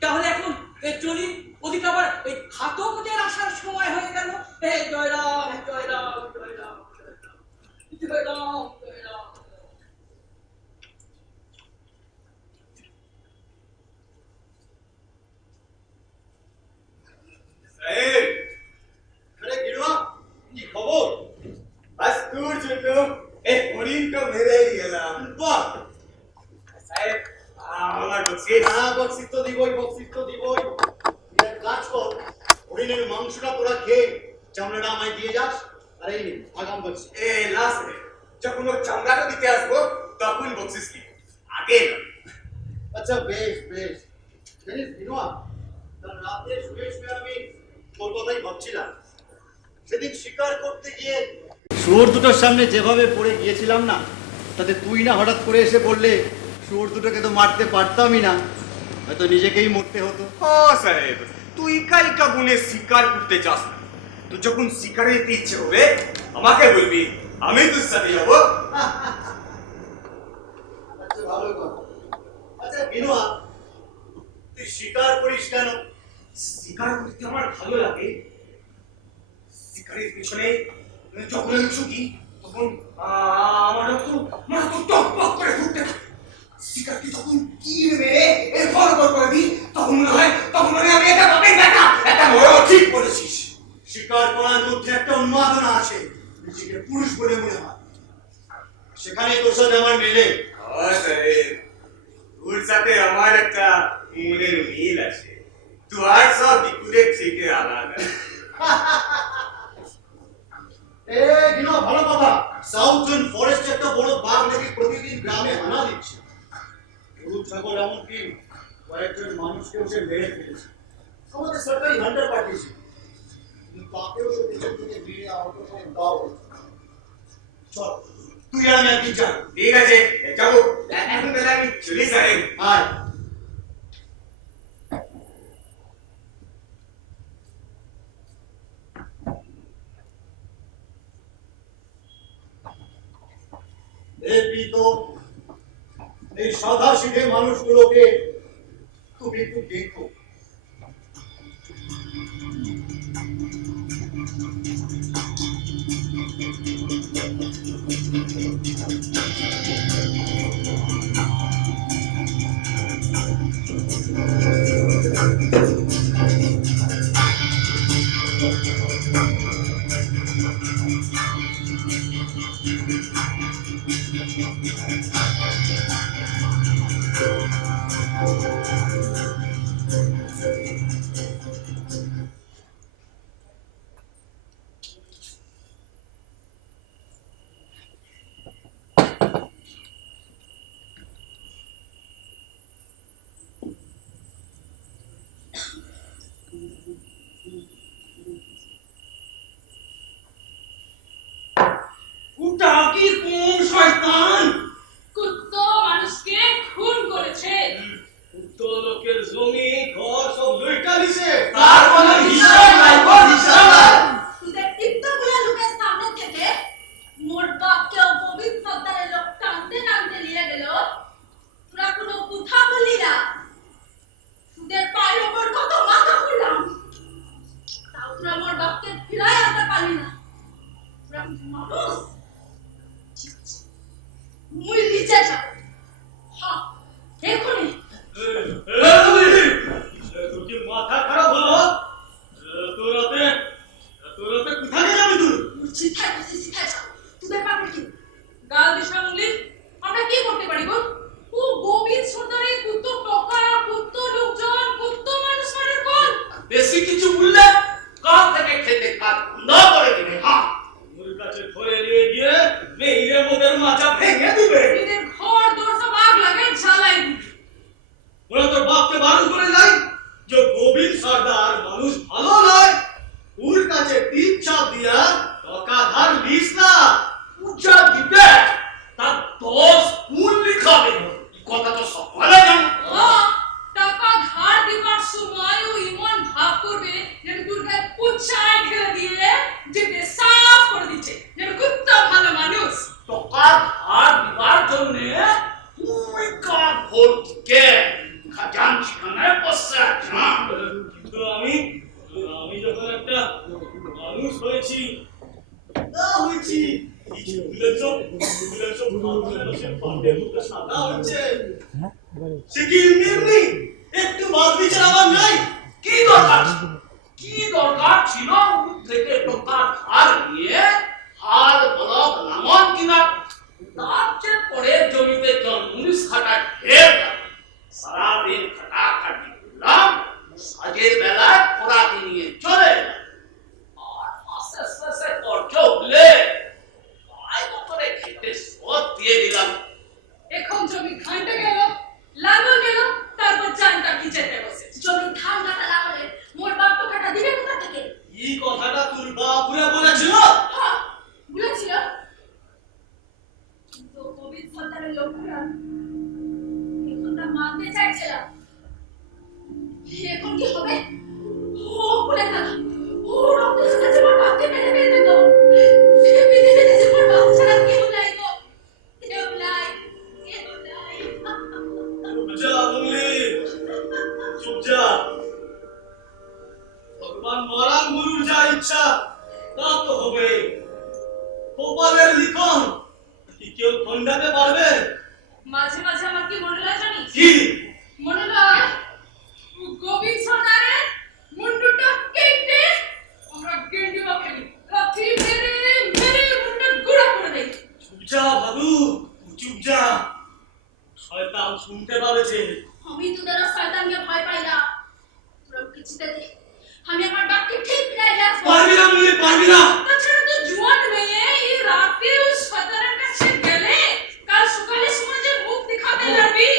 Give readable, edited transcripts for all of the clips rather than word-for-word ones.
তাহলে এখন চলি ওদিকে আবার খাতো মাংসটা তোরা খেয়ে চামড়াটা আমায় দিয়ে যাস, আর এই নে আগাম বলছি। এ লাস্ট যখন ওর চামড়াটা দিতে আসবো তখন বকছিস কি, আগে না। আচ্ছা বেশ বেশ। জানিস বিনোয়া, কাল রাতে শুয়ে শুয়ে আমি তোর কথাই ভাবছিলাম। সেদিন শিকার করতে গিয়ে শুয়োর দুটোর সামনে যেভাবে পড়ে গিয়েছিলাম না, তাতে তুই না হঠাৎ করে এসে বললে শুয়োর দুটোকে তো মারতে পারতামই না, হয়তো নিজেকেই মরতে হতো। ও সাহেব, তুই একা গুনে শিকার করতে চাস না, তো যখন শিকারে যেতে ইচ্ছে হবে আমাকে বলবি, আমি তোর সাথে যাবো। আচ্ছা ভালো কথা। আচ্ছা বিনোয়া, তুই শিকার করিস কেন? শিকার করতে আমার ভালো লাগে। শিকারের পিছনে যখন আমি ছুটি তখন আমার তো টকবক করে ফুটতে থাকে। শিকারকে যখন তীর মেরে ভর করে দিই তখন মনে হয় আমি এটা পাবেন দেখা, এটা মরেও ঠিক বলেছিস। শিকার করার মধ্যে একটা উন্মাদনা আছে, নিজেকে পুরুষ বলে মনে হয়, সেখানে তোর সাথে আমার মেলে। তোর সাথে আমার একটা মনের মিল আছে, তোমার সব বিকুলের থেকে আলাদা। ভালো কথা। সাউথ ফরেস্ট একটা বড় বাঘ নাকি প্রতিদিন গ্রামে হানা দিচ্ছে। গরু ছাগল এমনকি কয়েকজন মানুষকেও সে মেরে ফেলেছে। আমাদের সরকারি হান্টার পাঠিয়েছে, কিন্তু তাকেও সে পিছন থেকে মেরে আহত করে দাও। চল তুই আর আমি একদিন যাই। ঠিক আছে যাবো, এখন তাহলে আমি চলি সাহেব। আয়। এই সাদা সিধে মানুষগুলোকে তুমি একটু দেখো। একটু বাদ বিচার আমার নাই। কি দরকার ছিল থেকে টাকা ধার নিয়ে হাল বলদ নামন কিনা, তার চেয়ে পরে জমিতে মুনিশ খাটা ঢের সারাদিন খাটাখাটি করলাম, সাজের বেলায় খোরাকি নিয়ে চলে ইচ্ছা তা তো হবে। কপালের লিখন কি কেউ খণ্ডাতে পারবে? মাঝে মাঝে আমার কি মনে হয় জানিস? কি মনে হয় গোবিন্দ সর্দারের মুন্ডুটা কেটে আমরা গেন্ডি বাপেরি লাথি মেরে মেরে মুন্ডা গুঁড়া করে দেই। চুপ যা ভাদু, চুপ যা। শয়তান শুনতে পাবে যে। আমি তোদের শয়তানকে ভয় পাই না। তোরা কিছুতে দে, আমি আমার বাপকে ঠিক ফিরাই আসবো। পারবি না মুলি, পারবি না। তাছাড়া তো জুয়ান মেয়ে এই রাতে ওই শয়তানের কাছে গেলে কাল সকালে সমাজের মুখ দেখাতে পারবি।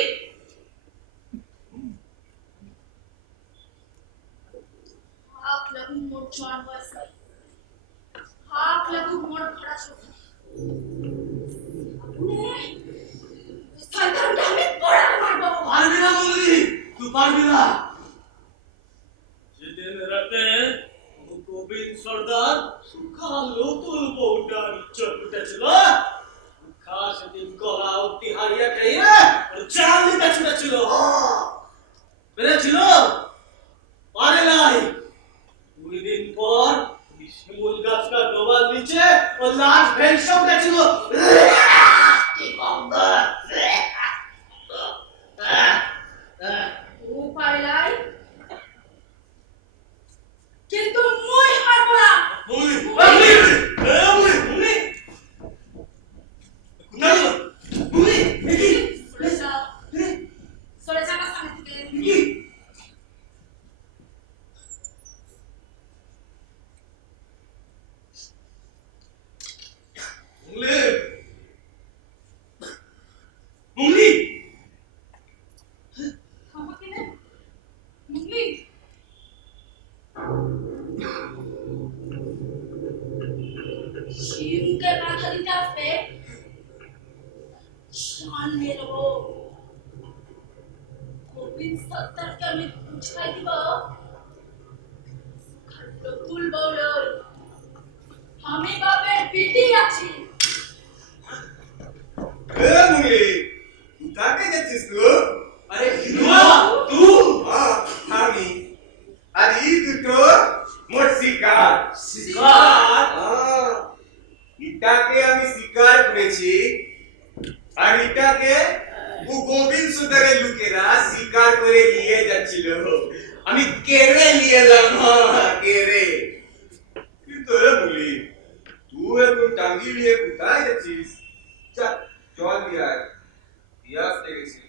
आग लगू मोर जवान बस गई, आग लगू मोर खड़ा छोड़ अपने शैतान का हमें बड़ा मार बाबू। পারবি না মুলি, তুই পারবি না। যেদিন রাতে গোবিন্দ সর্দার সুখা নতুন বউটার ইজ্জত উঠেছিল, সুখা সেদিন গলা অব্দি হারিয়ে খেয়ে চাল দিতে ছুটেছিল। পেরেছিল? পারে নাই। 2 দিন পর শিমুল গাছটা ডোবার নিচে ও লাশ ভেসে উঠেছিল। কি গন্ধ! ও পারলাই কিন্তু মই হারবো না। মুলি, মুলি, মুলি, মুলি, মুলি, মুলি, সরে যা, সরে যা আমার সামনে থেকে। কি? মুলি, মুলি, আমাকে নে মুগলি শিমকে মাথা দিতে আসবে, শান নিয়ে নেবো। গোবিন্দ সত্তারকে আমি বুঝাই দিব খাদ্য তুলব লই, আমি বাপের পিটি আছি। এ মুলি, কাকে যাচ্ছিস তুই? আরে হিনুয়া, তুই আমি আর এই দুটো মোর শিকার। শিকার? এটাকে আমি শিকার করেছি আর এটাকে ও গোবিন্দ সর্দারের লোকেরা শিকার করে নিয়ে যাচ্ছিল। আমি কেড়ে নিয়ে এলাম, কেড়ে। কিন্তু এ মুলি, তুই এখন টাঙ্গি নিয়ে কোথায় যাচ্ছিস? চল বিয়ার, বিয়ে আসতে গেছি।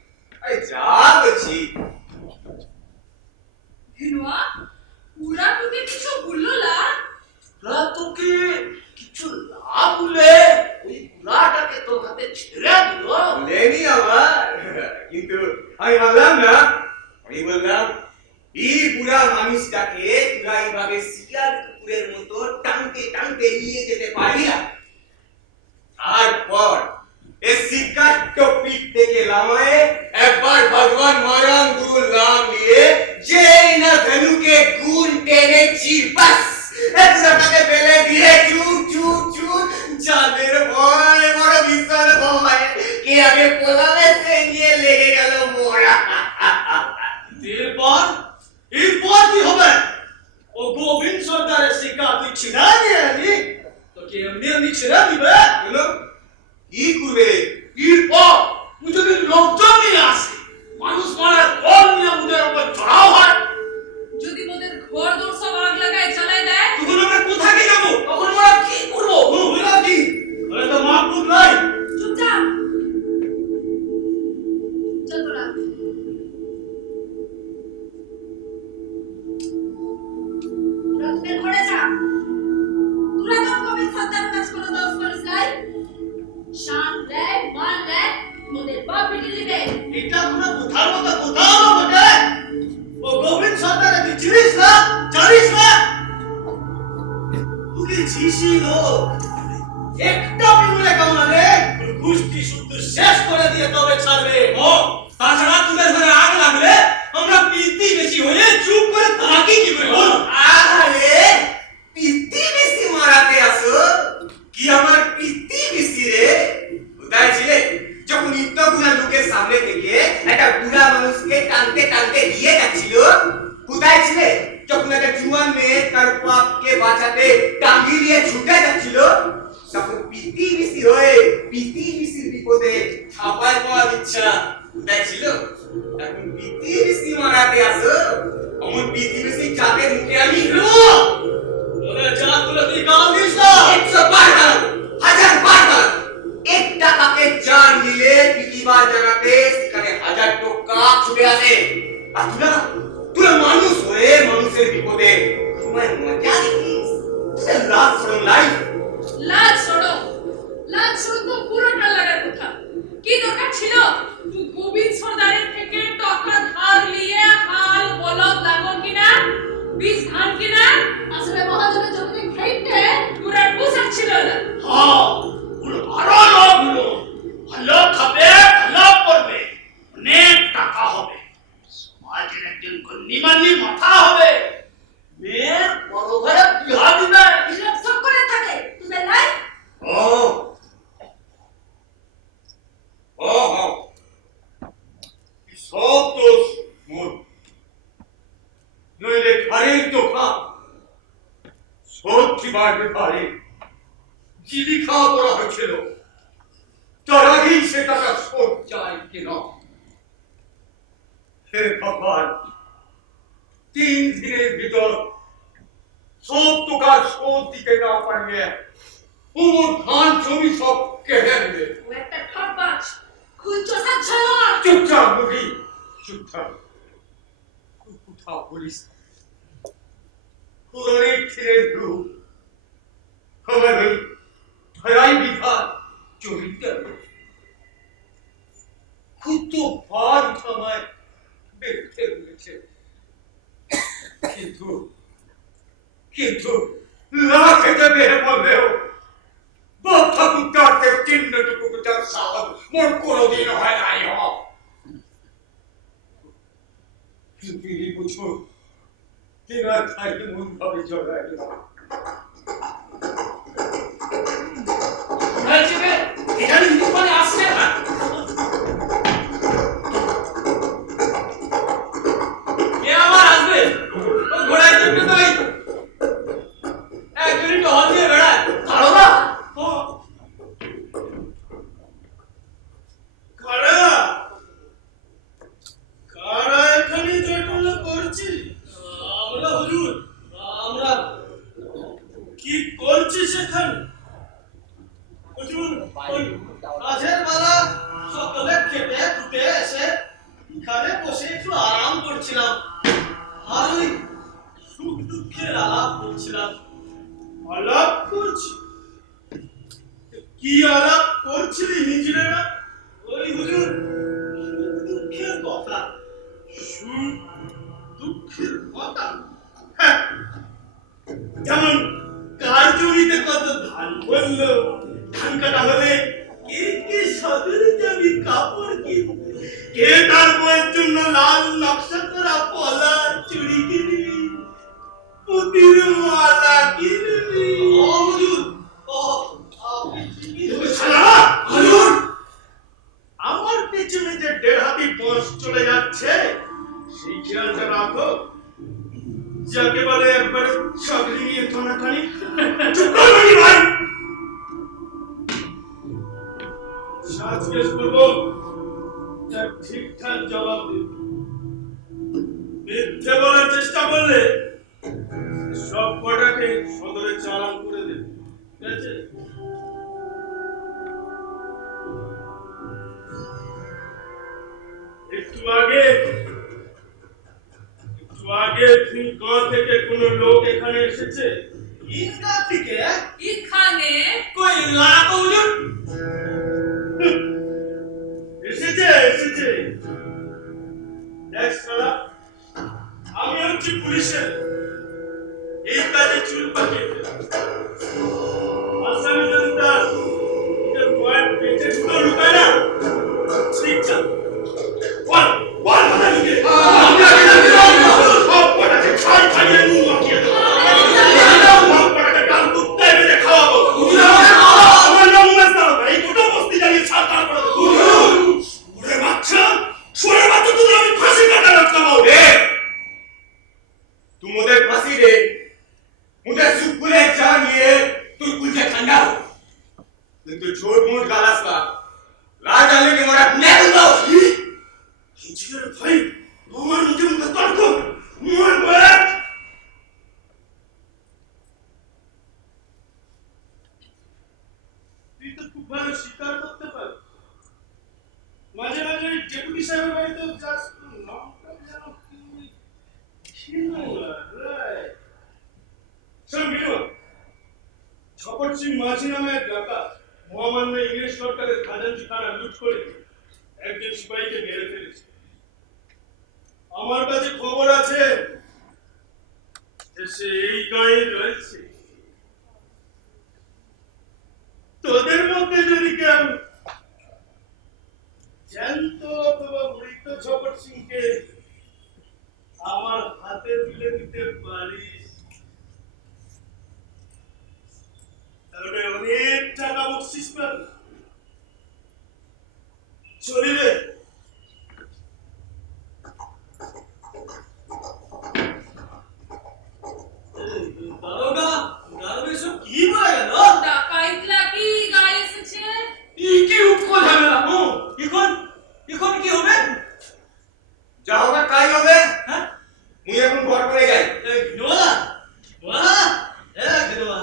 আরে যা বলছি। হিনুয়া পুরা তোকে কিছু বললো না? ওরা তোকে কিছু না বলে ওই বুড়াটাকে তোর হাতে ছেড়ে দিল। বলেনি আমার, কিন্তু আমি বললাম না, আমি বললাম এই বুড়া মানুষটাকে তোরা এইভাবে শিকার কুকুরের মতো টানতে টানতে নিয়ে যেতে পারি না। তারপর এই শিকার টপিক থেকে লামায়ে একবার ভগবান মরম গুরু নাম নিয়ে যেই না ধনুকে গুণ টেনেছি, বাস একসাথে ফেলে দিয়ে চুপ চুপ চুপ চাঁদের ভয় বড় বিশাল ভয় কে আগে পোলাবে সে নিয়ে লেগে গেল মোরা। এরপর এরপর কি হবে? ও গোবিন্দ সর্দারের শিকার তুই ছিনা নিয়ে এলি, তোকে এমনি এমনি ছেড়ে দিবে? বলো কি করবে? এরপর তুই যদি লোকজন নিয়ে আসে, মানুষ মারার ঘর নিয়ে ওদের উপর চড়াও হয়, যদি মোদের ঘর দৌড় সব আগ লাগায় জ্বালায় দেয়, তখন আমরা কোথায় কি যাবো? তখন আমরা কি করবো? বললাম কি? আরে তো মাহবুব নাই। চুপচাপ চল তোরা। তোরা তোদের ঘরে যা। তোরা তো গোবিন্দ সর্দারের কাছে কোনো দোষ করিস নাই। শান লে মান লে মোদের বাপ পিটি দিবে। এটা কোনো কোথার মতো কোথাও না বটে। ও গোবিন্দ সর্দারকে তুই চিনিস না, জানিস না? তুই কি ছিছিল? একটা বিমলে কামড়ালে গোষ্ঠী শুদ্ধ শেষ করে দিয়ে তবে ছাড়বে। ও তাছাড়া তোদের ঘরে আগ লাগলে আমরা পিস্তি বেশি হয়ে চুপ করে থাকি কি করে বল? আরে পিত্তি বেশি মারাতে আসো কি? আমার পিত্তি বেশি রে। কোথায় ছিলে যখন ইত্তগুলা লোকের সামনে থেকে একটা বুড়া মানুষকে টানতে টানতে নিয়ে যাচ্ছিল? কোথায় ছিলে যখন একটা জুয়ান মেয়ে তার পাপকে বাঁচাতে বিপদে ছাপায় পাওয়ার ইচ্ছা তাই ছিল। এখন পৃথিবী সীমানাতে আসো, অমন পৃথিবী সেই চাঁদের মুখে আমি ওরে চাঁদ বলে তুই গাল দিস না। 100 বার, 1000 বার। এক টাকাকে 4 নিলে পৃথিবীর জায়গাতে সেখানে 1000 টাকা ছুটে আসে। আর তুরা মানুষ হয়ে মানুষের বিপদে তোমায় মজা দেখিস। Love from life. লাজ ছড়ো তো পুরোটা লাগার কথা। কি দরকার ছিল তুই গোবিন্দ সর্দারের থেকে টাকা ধার নিয়ে হাল বলদ লাঙ্গল কিনা বীজ ধান কিনা আসলে মহাজনের জমিতে খাইতে পুরা পোষাক ছিল না। হ্যাঁ, ওর আরো লোক হলো। ভালো খাবে, ভালো পড়বে, অনেক টাকা হবে, সমাজের একজন গণ্যমান্য মাথা হবে, মেয়ের বড় ঘরে বিয়া দিবে। এসব সব করে থাকে তুমি নাই। সব দোষ মোর। নইলে ঘরের দোকা সত্যি বাড়বে পারে। জীবিকা করা হয়েছিল, তার আগেই সে টাকা শোধ চাই কিনা। হে ভগবান, 3 দিনের ভিতর সব টাকা শোধ দিতে না পারলে ওর ধান জমি সব কেড়ে নেবে। ও একটা ঠকবাজ খুঁজছো সাচ্ছার। চুপচাপ মুখী, চুপচাপ। কোথাও বলিস অনেক ছেলের রূপ আমার ওই ধরাই বিঘার চরিত্র ক্ষুদ্র ভার উঠামায় দেখতে হয়েছে। কিন্তু লাখে দেবে বললেও বাপ ঠাকুর কাটতে চিহ্নটুকু তার সাহস মোর কোনোদিন হয় নাই। কিন্তু এই বছর কেনা খাইতে মন ভাবে জড়াই হয়েছে বে, এখানে দোকানে আসছে না। কে আবার আসবে? ও ঘোড়ায় চেপে তো এই 1 মিনিট হল দিয়ে বেড়ায়। কারো না? কারা এখানে জটলা করছি? আমরা হুজুর, আমরা কি করছি সেখানে? হুজুর, ওই কাজের বেলা সকালে খেটে খুটে এসে এখানে বসে একটু আরাম করছিলাম, আর ওই সুখ দুঃখের আলাপ করছিলাম। আলাপ করছি? কি আলাপ করছিলি হিজড়েরা? ওই হুজুর, সুখ দুঃখের কথা। সুখ দুঃখের কথা? হ্যাঁ, যেমন কার জমিতে কত ধান বললো, ধান কাটা হলে কে কে সদরে যাবি কাপড় কিনবে, কে তার বইয়ের জন্য লাল নকশা করা পলা চুড়ি কিনবি, পুতির মালা কিনবি। হুজুর, আপনি ঠিকই ধরেছেন। হুজুর, আমার পেছনে যে 1.5 হাতি বস চলে যাচ্ছে সেই খেয়ালটা রাখো। যাকে বলে একবার চাকরি নিয়ে টানাটানি। চুপ কর বলি ভাই, সাজকেশ করবো, তার ঠিকঠাক জবাব দিন। মিথ্যে বলার চেষ্টা করলে সব কটাকে সদরে চালান করে দেবে, ঠিক আছে? একটু আগে ফিনকা থেকে কোনো লোক এখানে এসেছে? ফিনকা থেকে? এখানে কই লাগাতো হুজুর? এসেছে। দেখ শালা, আমি হচ্ছি পুলিশের, এই কাজে চুল পাকিয়ে আসামি যদি তার নিজের বয়ের পেটে ঢুকে লুকায় না, ঠিক চাল বল কথা লুকে সব কটাকে ছাই খাইয়ে নুন মাখিয়ে দেবো, সব কটাকে গাল কুত্তে বেঁধে খাওয়াবো। আমার নাম মেস্তার, এই দুটো বস্তি জ্বালিয়ে ছাড় করে দেবো। ওরে বাচ্চা, সোরে বাচ্চা, তোদের আমি ফাঁসি কাটা রাখতাম। तुम मुझे फांसी दे, मुझे सुकुले जानिए, तू कुछ ठंडा हो। কিন্তু ছোট মোট গালাস কা মানুষ স্বীকার করতে পারে। মাঝে মাঝে ওই ডেপুটি সাহেবের বাড়িতে যাস, নামটা যেন কি ছিল রায়। শোন বিনু, ঝপট সিং মাঝি নামে এক ডাকাত মহামান্য ইংরেজ সরকারের খাজাঞ্চি খানা লুট করে একজন সিপাহীকে মেরে ফেলেছে। আমার কাছে খবর আছে যে সে এই গায়ে রয়েছে। তোদের মধ্যে যদি কেউ জ্যান্ত অথবা মৃত ঝপট সিংকে আমার হাতে তুলে দিতে পারিস তাহলে অনেক টাকা বকশিস পাবি। চলিবে? দারোগা, দারোগা এসব কি বলে গেল? ডাকাইতরা কি গায়ে এসেছে? কি উৎকো ঝামেলা? এখন কি হবে? যা হবে তাই হবে। হ্যাঁ? মুই এখন ঘর করে যাই। নোয়া, নোয়া, নোয়া।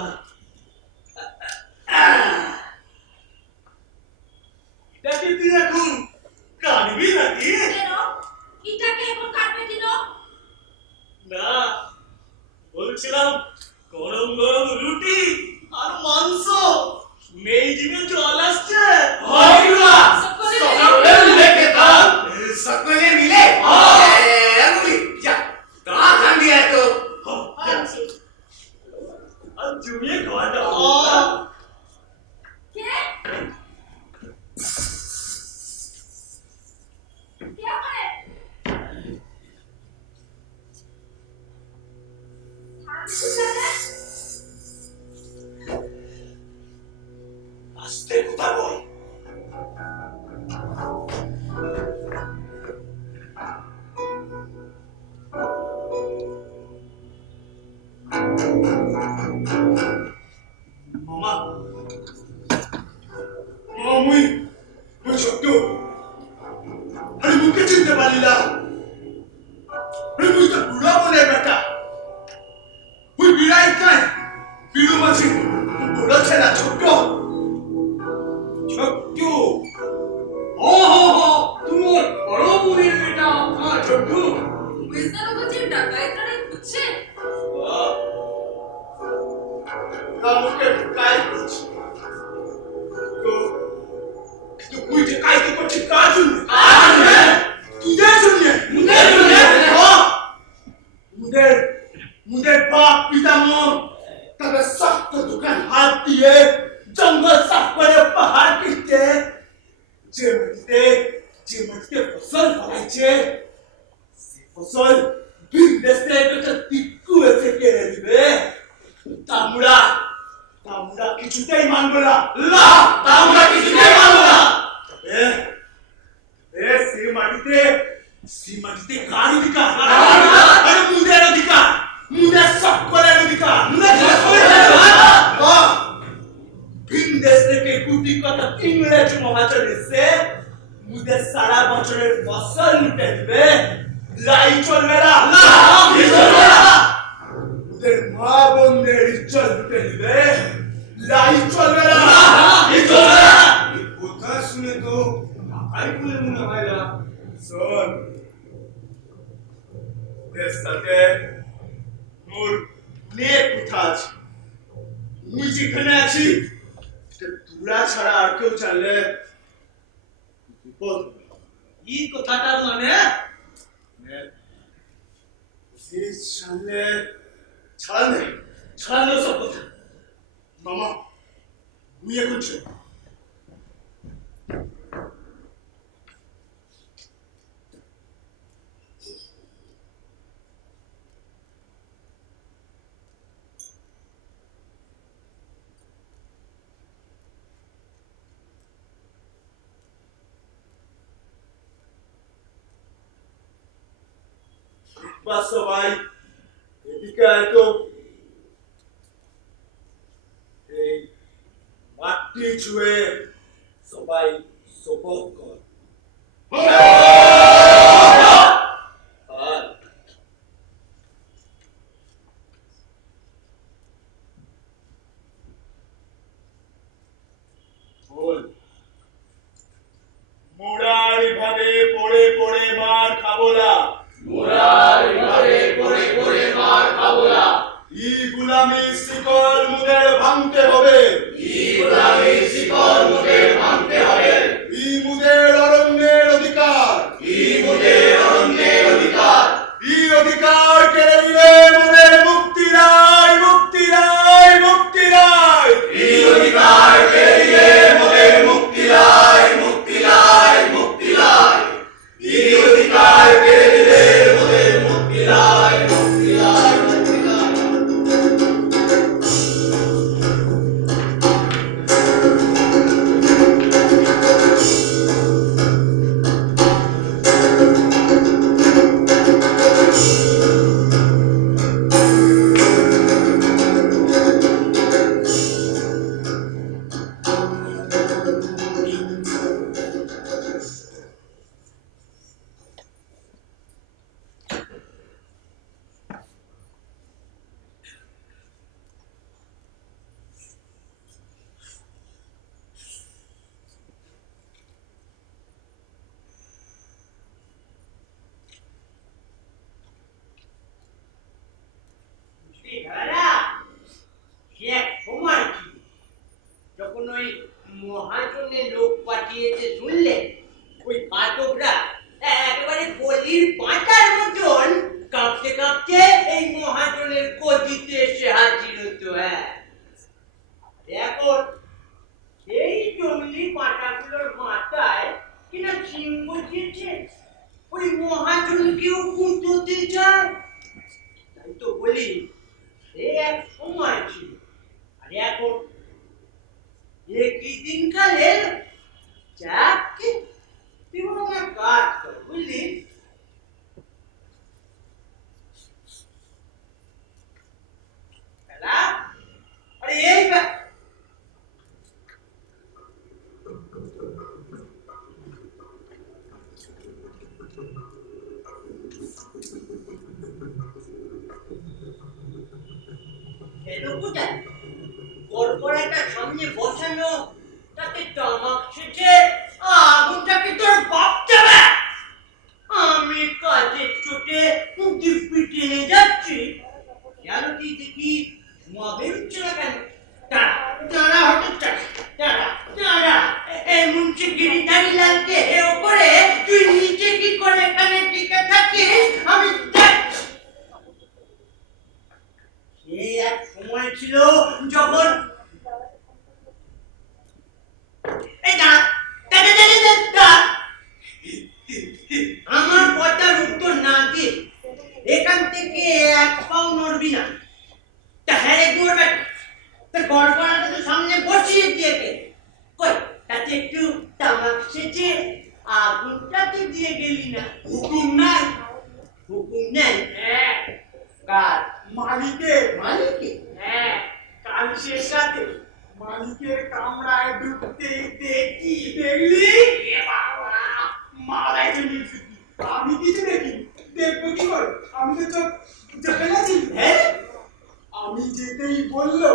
এটাকে তুই এখন কাটবি নাকি? কেন? ইটাকে এখন কাটবে দিল? না, বলছিলাম গরম গরম রুটি আর মাংস মেয়ে জিভে জল আসছে। সকলে মিলে খেতাম। সকলে মিলে মুই যা তা খান দিয়া তো। আনছি। আর জমিয়ে খাওয়াটা কে? কে করে? আস্তে কথা বল। মামা, মুই ছোট্ট, আরে মুখে চিনতে পারলি না? আরে মুই তো বুড়া বলে বেটা, মুই বিরাই কাই বিরু মাঝি বলেছে না ছোট্ট ছোট্ট। ও তোমার বড় বোনের বেটা ছোট্ট। মির্জার কাছে ডাকাইতরা খুঁজছে? কামুকে ঢুকাই করছি তো, কিন্তু মুই যে কাইতে করছি কার জন্য? তুদের জন্য। মুদের বাপ পিতামহ তবে শক্ত দোকান হাত দিয়ে জঙ্গল সাফ করে পাহাড় কেটে যে মাটিতে ফসল ফলাইছে সে ফসল ভিন দেশে একটা টিক্কু এসে কেড়ে দিবে। তামুরা কিছুতেই মানবো না। আমরা কিছুতেই মানব না। সে মাটিতে কার অধিকার? আরে মুদের অধিকার, মুদের সকলের অধিকার। ভিন দেশ থেকে গুটি কত ইংরেজ মহাজন এসে মুদের সারা বছরের ফসল লুটে দিবে। লাই চলবে না। মুদের মা বোনদের ইজ্জত লুটে দিবে। লাই চলবে না। এই কথা শুনে তো আই বলে মনে হয় না। শোন, এর সাথে মোর অনেক কথা আছে। মুই যেখানে আছি তোরা ছাড়া আর কেউ জানলে বিপদ হবে। কি কথাটার মানে? সামনে ছাড়ানো সব কথা। মামা, মুই এখন চল। বা সবাই এদিকে আয় তো। এই মাটি ছুঁয়ে সবাই শপথ কর। আর বল শিকল মুদের ভাঙতে হবে। গোলামীর শিকল মুদের ভাঙতে হবে। মুদের অরণ্যের অধিকার। মুদের অরণ্যের অধিকার। অধিকার কেড়ে নিলে মোদের মুক্তি নাই, মুক্তি নাই, মুক্তি নাই। অধিকার কেড়ে নিলে মোদের মুক্তি নাই, মুক্তি নাই, মুক্তি নাই। অধিকার কেড়ে নিলে মোদের মুক্তি নাই, মুক্তি নাই, মুক্তি নাই। যখন ওই মহাজনের লোক পাঠিয়েছে শুনলে, ওই পাঠকরা একেবারে গলির পাঁচার মতন কাঁপতে কাঁপতে এই মহাজনের গদিতে এসে হাজির হতো। এখন সেই জঙ্গলি পাঁটাগুলোর মাথায় কিনা সিং বসিয়েছে, ওই মহাজনকেও কুঁচোতে চায়। তাই তো বলি, সে এক সময় ছিল, আর এখন একই দিনকাল এলো। যাকে তুই আমার কাজ কর, বুঝলি? আরে এই কোথায় গড়গড়াটা সামনে বসানো, তাতে তামাক ছেঁচে আগুনটাকে তোর বাপ দেবে। আমি কাজের চোটে দিব্যি টেনে যাচ্ছি, কেন তুই দেখি ধোঁয়া বেরোচ্ছে না কেন? দাঁড়া হঠাৎ, দাঁড়া দাঁড়া। এই মুন্সি গিরিধারী লালকে হেও করে তুই নিচে কি করে এখানে টিকে থাকিস আমি দেখ। এই এক সময় ছিল যখন আমার কথার উত্তর না দিয়ে এখান থেকে এক পাও নড়বি না। তা হ্যাঁ রে গুড়, তোর গড়গড়াটা তো সামনে বসিয়ে দিয়েছে, কই তাতে একটু তামাক সেচে আগুনটাতে দিয়ে গেলি না? হুকুম নাই? হুকুম নেই? হ্যাঁ। কার? মালিকের। মালিকে? হ্যাঁ, কাল শেষ রাতে মালিকের কামরায় ঢুকতেই দেখলি মারাই জন্য আমি কিছু দেখি, দেখবো কি করে? আমি তো চোখ ফেলেছি। হ্যাঁ, আমি যেতেই বললো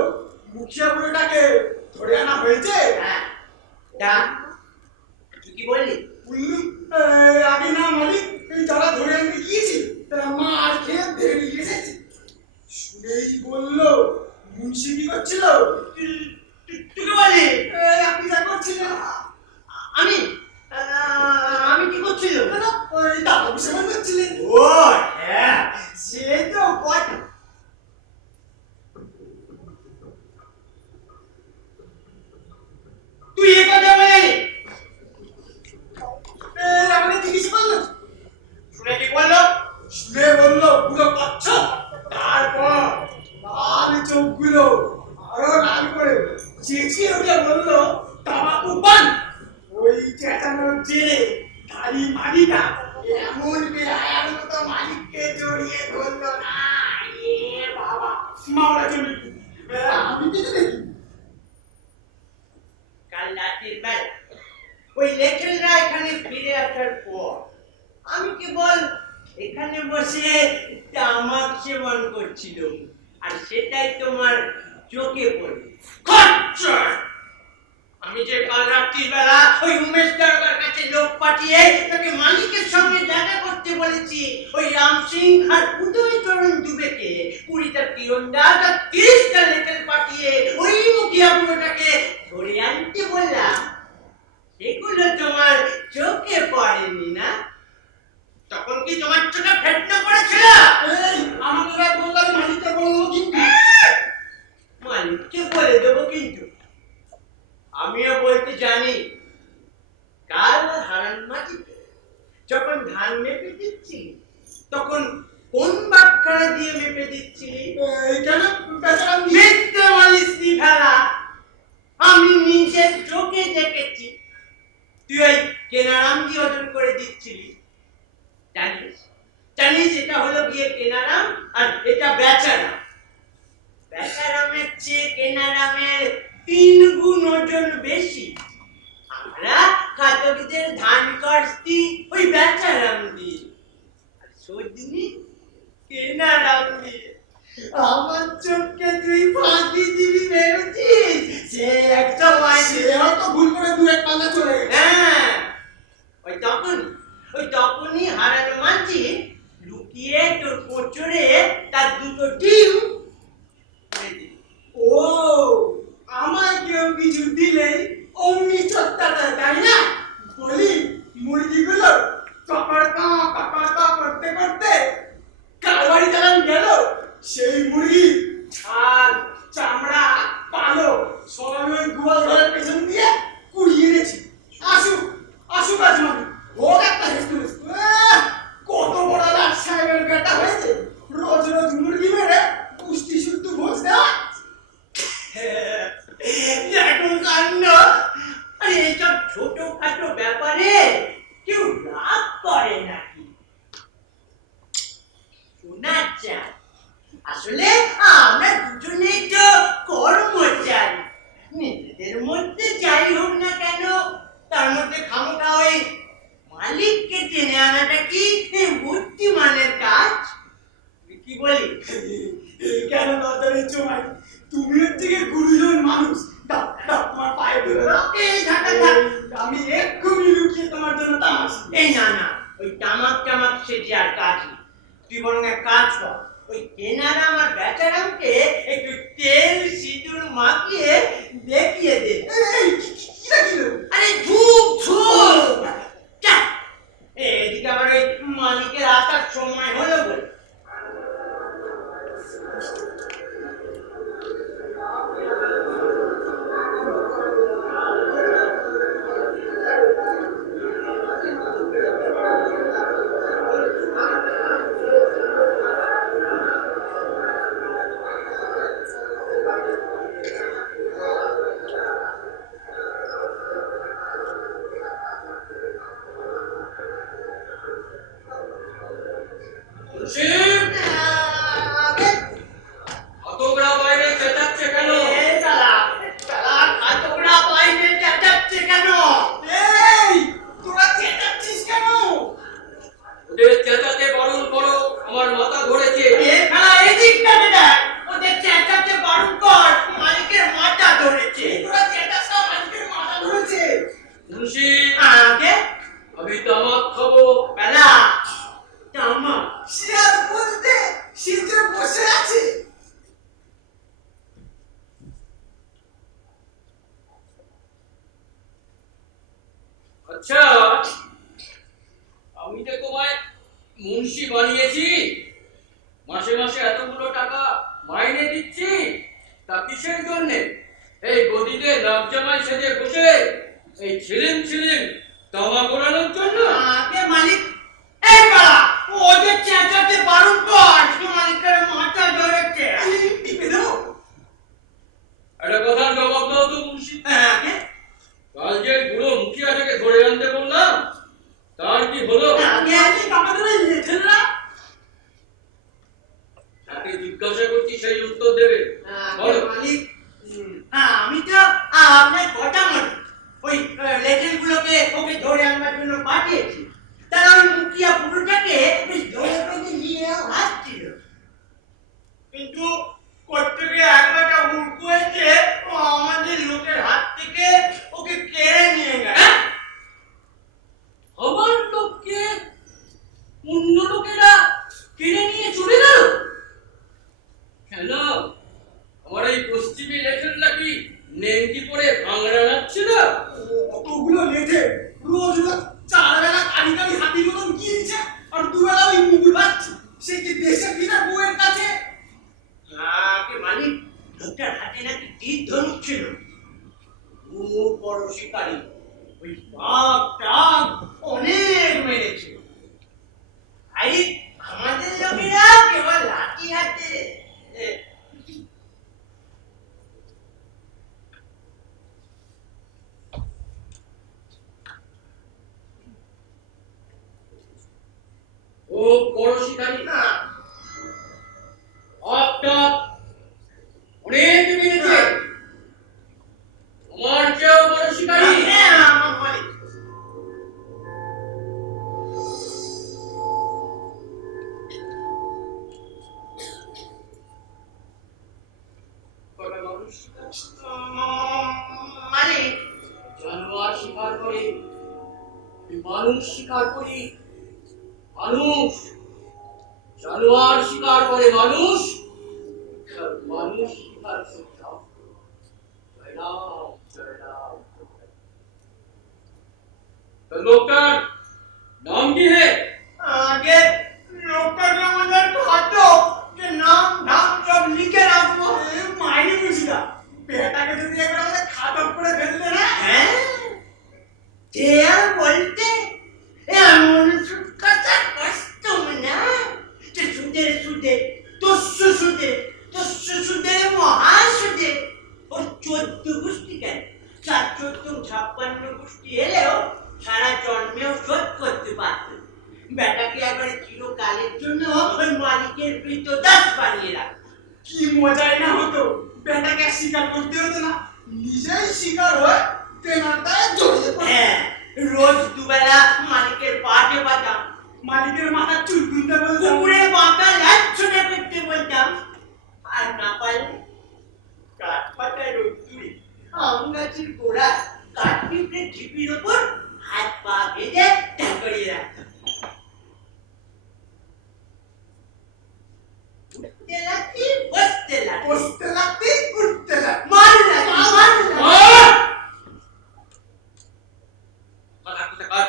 মুখিয়া বুড়োটাকে ধরে আনা হয়েছে। হ্যাঁ, তা তুই কি বললি? আগে না মালিক, যারা ধরে আনতে গিয়েছি তারা মার খেয়ে বেরিয়ে এসেছে। শুনেই বললো মুন্সি কি করছিল? তুই কি বললি? আপনি যা করছিলেন। আমি আমি কি করছিল? ওই টাকা পয়সা করছিলেন। ও হ্যাঁ, সে তো কথা। তুই এ কথা বললি? আপনি জিজ্ঞেস করলেন। শুনে কি বললো? শুনে বললো পুরো পাচ্ছ। তারপর লাল চোখগুলো আরো লাল করে চেঁচিয়ে উঠে বললো তামাকু পান। ওই চেঁচানোর জেরে গাড়ি মালিকা এমন বেহায়ার মতো মালিককে জড়িয়ে ধরলো না। বাবা মারা জন্য আমি কিছু দেখি। কাল রাতের বেলা ওই লেখেলরা এখানে ফিরে আসার পর আমি কেবল এখানে বসে তামাক সেবন করছিল, আর সেটাই তোমার চোখে পড়ে। আমি যে কাল রাত্রির বেলা ওই উমেশ দারোগার কাছে কাছে লোক পাঠিয়ে তাকে মালিকের সঙ্গে দেখা করতে বলেছি। ওই রাম সিং আর উদয় চরণ দুবেকে 20টা তীরন্দাজ আর 30টা লেটেল পাঠিয়ে ওই মুখিয়া বুড়োটাকে ধরে আনতে বললাম। সেগুলো তোমার চোখে পড়েনি না? তখন কি তোমার চোখে ফেটনা পড়েছিল? আমাকে রাত বললাম মালিককে বলবো কিন্তু মালিককে বলে দেবো কিন্তু আমিও বলতে জানি। কাল হারান মাটিতে যখন ধান মেপে দিচ্ছি তখন কোন বাটখারা দিয়ে মেপে দিচ্ছিলি? কেন বেচারা মিথ্যে বলিসনি ফেলা, আমি নিজের চোখে দেখেছি। তুই ওই কেনারাম দিয়ে ওজন করে দিচ্ছিলি। জানিস জানিস এটা হলো গিয়ে কেনারাম আর এটা বেচারাম। বেচারামের চেয়ে কেনারামের 3 গুণ ওজন বেশি। আমরা খাতকদের ধান কাটছি ওই বেচারাম দিয়ে, আর সজনি কেনারাম দিয়ে। আমার চোখকে তুই ফাঁকি দিবি ভেবেছিস? সে একটা সে হয়তো ভুল করে 2-1 পাল্লা চলে গেছে। হ্যাঁ, ওই তখনই হারানো মাঝি লুকিয়ে তোর কোচরে তার 2টো ডিম করে দিল। ও আমায় কেউ কিছু দিলে অমনি চত্তাটা, তাই না? বলি মুরগিগুলো কাপড় করতে করতে কারবারি চালান গেল। সেই মুরগি আর চামড়া পালো সব আমি ওই গোয়াল ঘরের পেছন দিয়ে কুড়িয়ে এনেছি। আসুক আজ মানে হোক একটা হেস্তু। কত বড় লাট সাহেবের বেটা হয়েছে, রোজ রোজ মুরগি মেরে পুষ্টি শুদ্ধ ভোজ দেওয়া। দেখো কাণ্ড। আরে এইসব ছোটখাটো ব্যাপারে কেউ রাগ করে নাকি? শোনা চাই, আসলে আমরা দুজনেই তো কর্মচারী। নিজেদের মধ্যে যাই হোক না কেন, তার মধ্যে খামোখা ওই মালিককে টেনে আনাটা কি বুদ্ধিমানের কাজ? তুই কি বলি? কেন দরজারে চোমাই? তুমি হচ্ছে গিয়ে গুরুজন মানুষ। দাও তোমার পায়ে ধরে দাও। এই ধাক্কা থাক। আমি এক্ষুনি লুকিয়ে তোমার জন্য তামাশ। এই না ওই তামাক সে যে আর কাজ নেই। তুই বরং এক কাজ কর, ওই কেনারাম আর বেচারামকে একটু তেল সিঁদুর মাখিয়ে দেখিয়ে দে। কি দেখিল? আরে ধূপ চা। এদিকে আবার ওই মালিকের আসার সময় হলো বলে। অতগুলা বাইরে চেঁচাচ্ছে কেন? তোরা চেঁচাচ্ছিস কেন? ওদের চেঁচাতে বারণ করো, আমার মাথা ধরেছে। মালিকের মাথা ধরেছে। তোরা চেঁচাস না, মালিকের মাথা ধরেছে। মুন্সি, আগে আমি তামাক খাবো। বেলা তামাক। সে আর বলতে, সে যে বসে আছে। আচ্ছা, আমি যে তোমায় মুন্সি বানিয়েছি, মাসে মাসে এতগুলো টাকা মাইনে দিচ্ছি, তা কিসের জন্যে? এই গদিতে নাক জামাই সেজে বসে এই ছিলিম তামাক ওড়ানোর জন্য? আগে মালিক, এই বাড়া ওদের চেঁচাতে বারণ কর। মালিকের মাথা ধরেছে। টিপে দেবো। একটা কথার জবাব দাও তো মুন্সি। আগে কাল যে বুড়ো মুখিয়াটাকে ধরে আনতে বললাম, তার কি হলো? আগে আমাদের ওই লেঠেলরা তাকে জিজ্ঞাসা করছি, সেই উত্তর দেবে। বলো। মালিক, আমি তো আপনার কথা মতো ওই লেটেল গুলোকে ওকে ধরে আনবার জন্য পাঠিয়েছি। তারা ওই মুখিয়া পুরোটাকে ধরে পেতে নিয়ে আসছিল, কিন্তু করতে গিয়ে একবারটা হুড় হয়েছে আমাদের লোকের হাত থেকে পশ্চিমে লেখেন নাকি নেংটি পরে ভাঙড়া নাচছিল? অতগুলো লেঠে রোজ রোজ 4 বেলা কারি কারি হাতির মতন গিলছে আর 2 বেলা ওই মুগুর ভাত। সে কি দেশে কিনা বউয়ের কাছে? আগে মালিক লোকটার হাতে নাকি তীর ধনুক ছিল। ও বড় শিকারী, ওই বাঘ টাঘ অনেক মেরেছে। আরে আমাদের লোকেরা কেবল লাঠি হাতে। ও বড় শিকারী না, একটা অনেক মেরেছে। আমার চেয়েও বড় শিকারী আমার মালিক। কটা মানুষ শিকার মালিক জানোয়ার শিকার করে, মানুষ শিকার করি। মানুষ জানোয়ার শিকার করে, মানুষ আর মানুষ শিকার করে যাও। জয় রাম, জয় রাম। তো লোকটার নাম কি হে? আগে লোকটাকে আমাদের খাদ্য যে নাম ধাম সব লিখে রাখবো। মাইনে বুঝিনা বেটাকে যদি একবার আমাদের খাদক করে ফেলতে না। হ্যাঁ যে আর বলতে এমন কথা কষ্টম না যে সুদের সুদে তস্যু সুদে তস্যু সুদে মহাসুদে ও 14 গোষ্ঠী কেন 4-14-56 গোষ্ঠী এলেও সারা জন্মেও শোধ করতে পারত। বেটাকে একবারে চিরকালের জন্য ওই মালিকের বৃত্তদাস বানিয়ে রাখ। কি মজাই না হতো, বেটাকে শিকার করতে হতো না, নিজেই শিকার হয় তেনাটায় জড়িয়ে পড়ে। হ্যাঁ রোজ দুবেলা মালিকের পাটে বাঁধা, মালিকের মাথা চুল গুনতে বলতাম। কুকুরের বাঁকা লাচ ছুটে করতে বলতাম। আর না পারলে কাঠ পাতায় রোদ্দুরে আম গাছের গোড়া কাঠ পিঁপড়ে ঝিপির ওপর হাত পা বেঁধে ঢাকড়িয়ে রাখতাম। উঠতে লাগতে বসতে লাগতে বসতে লাগতে উঠতে লাগতে মার লাগে মার লাগে। কথা কথা কাট।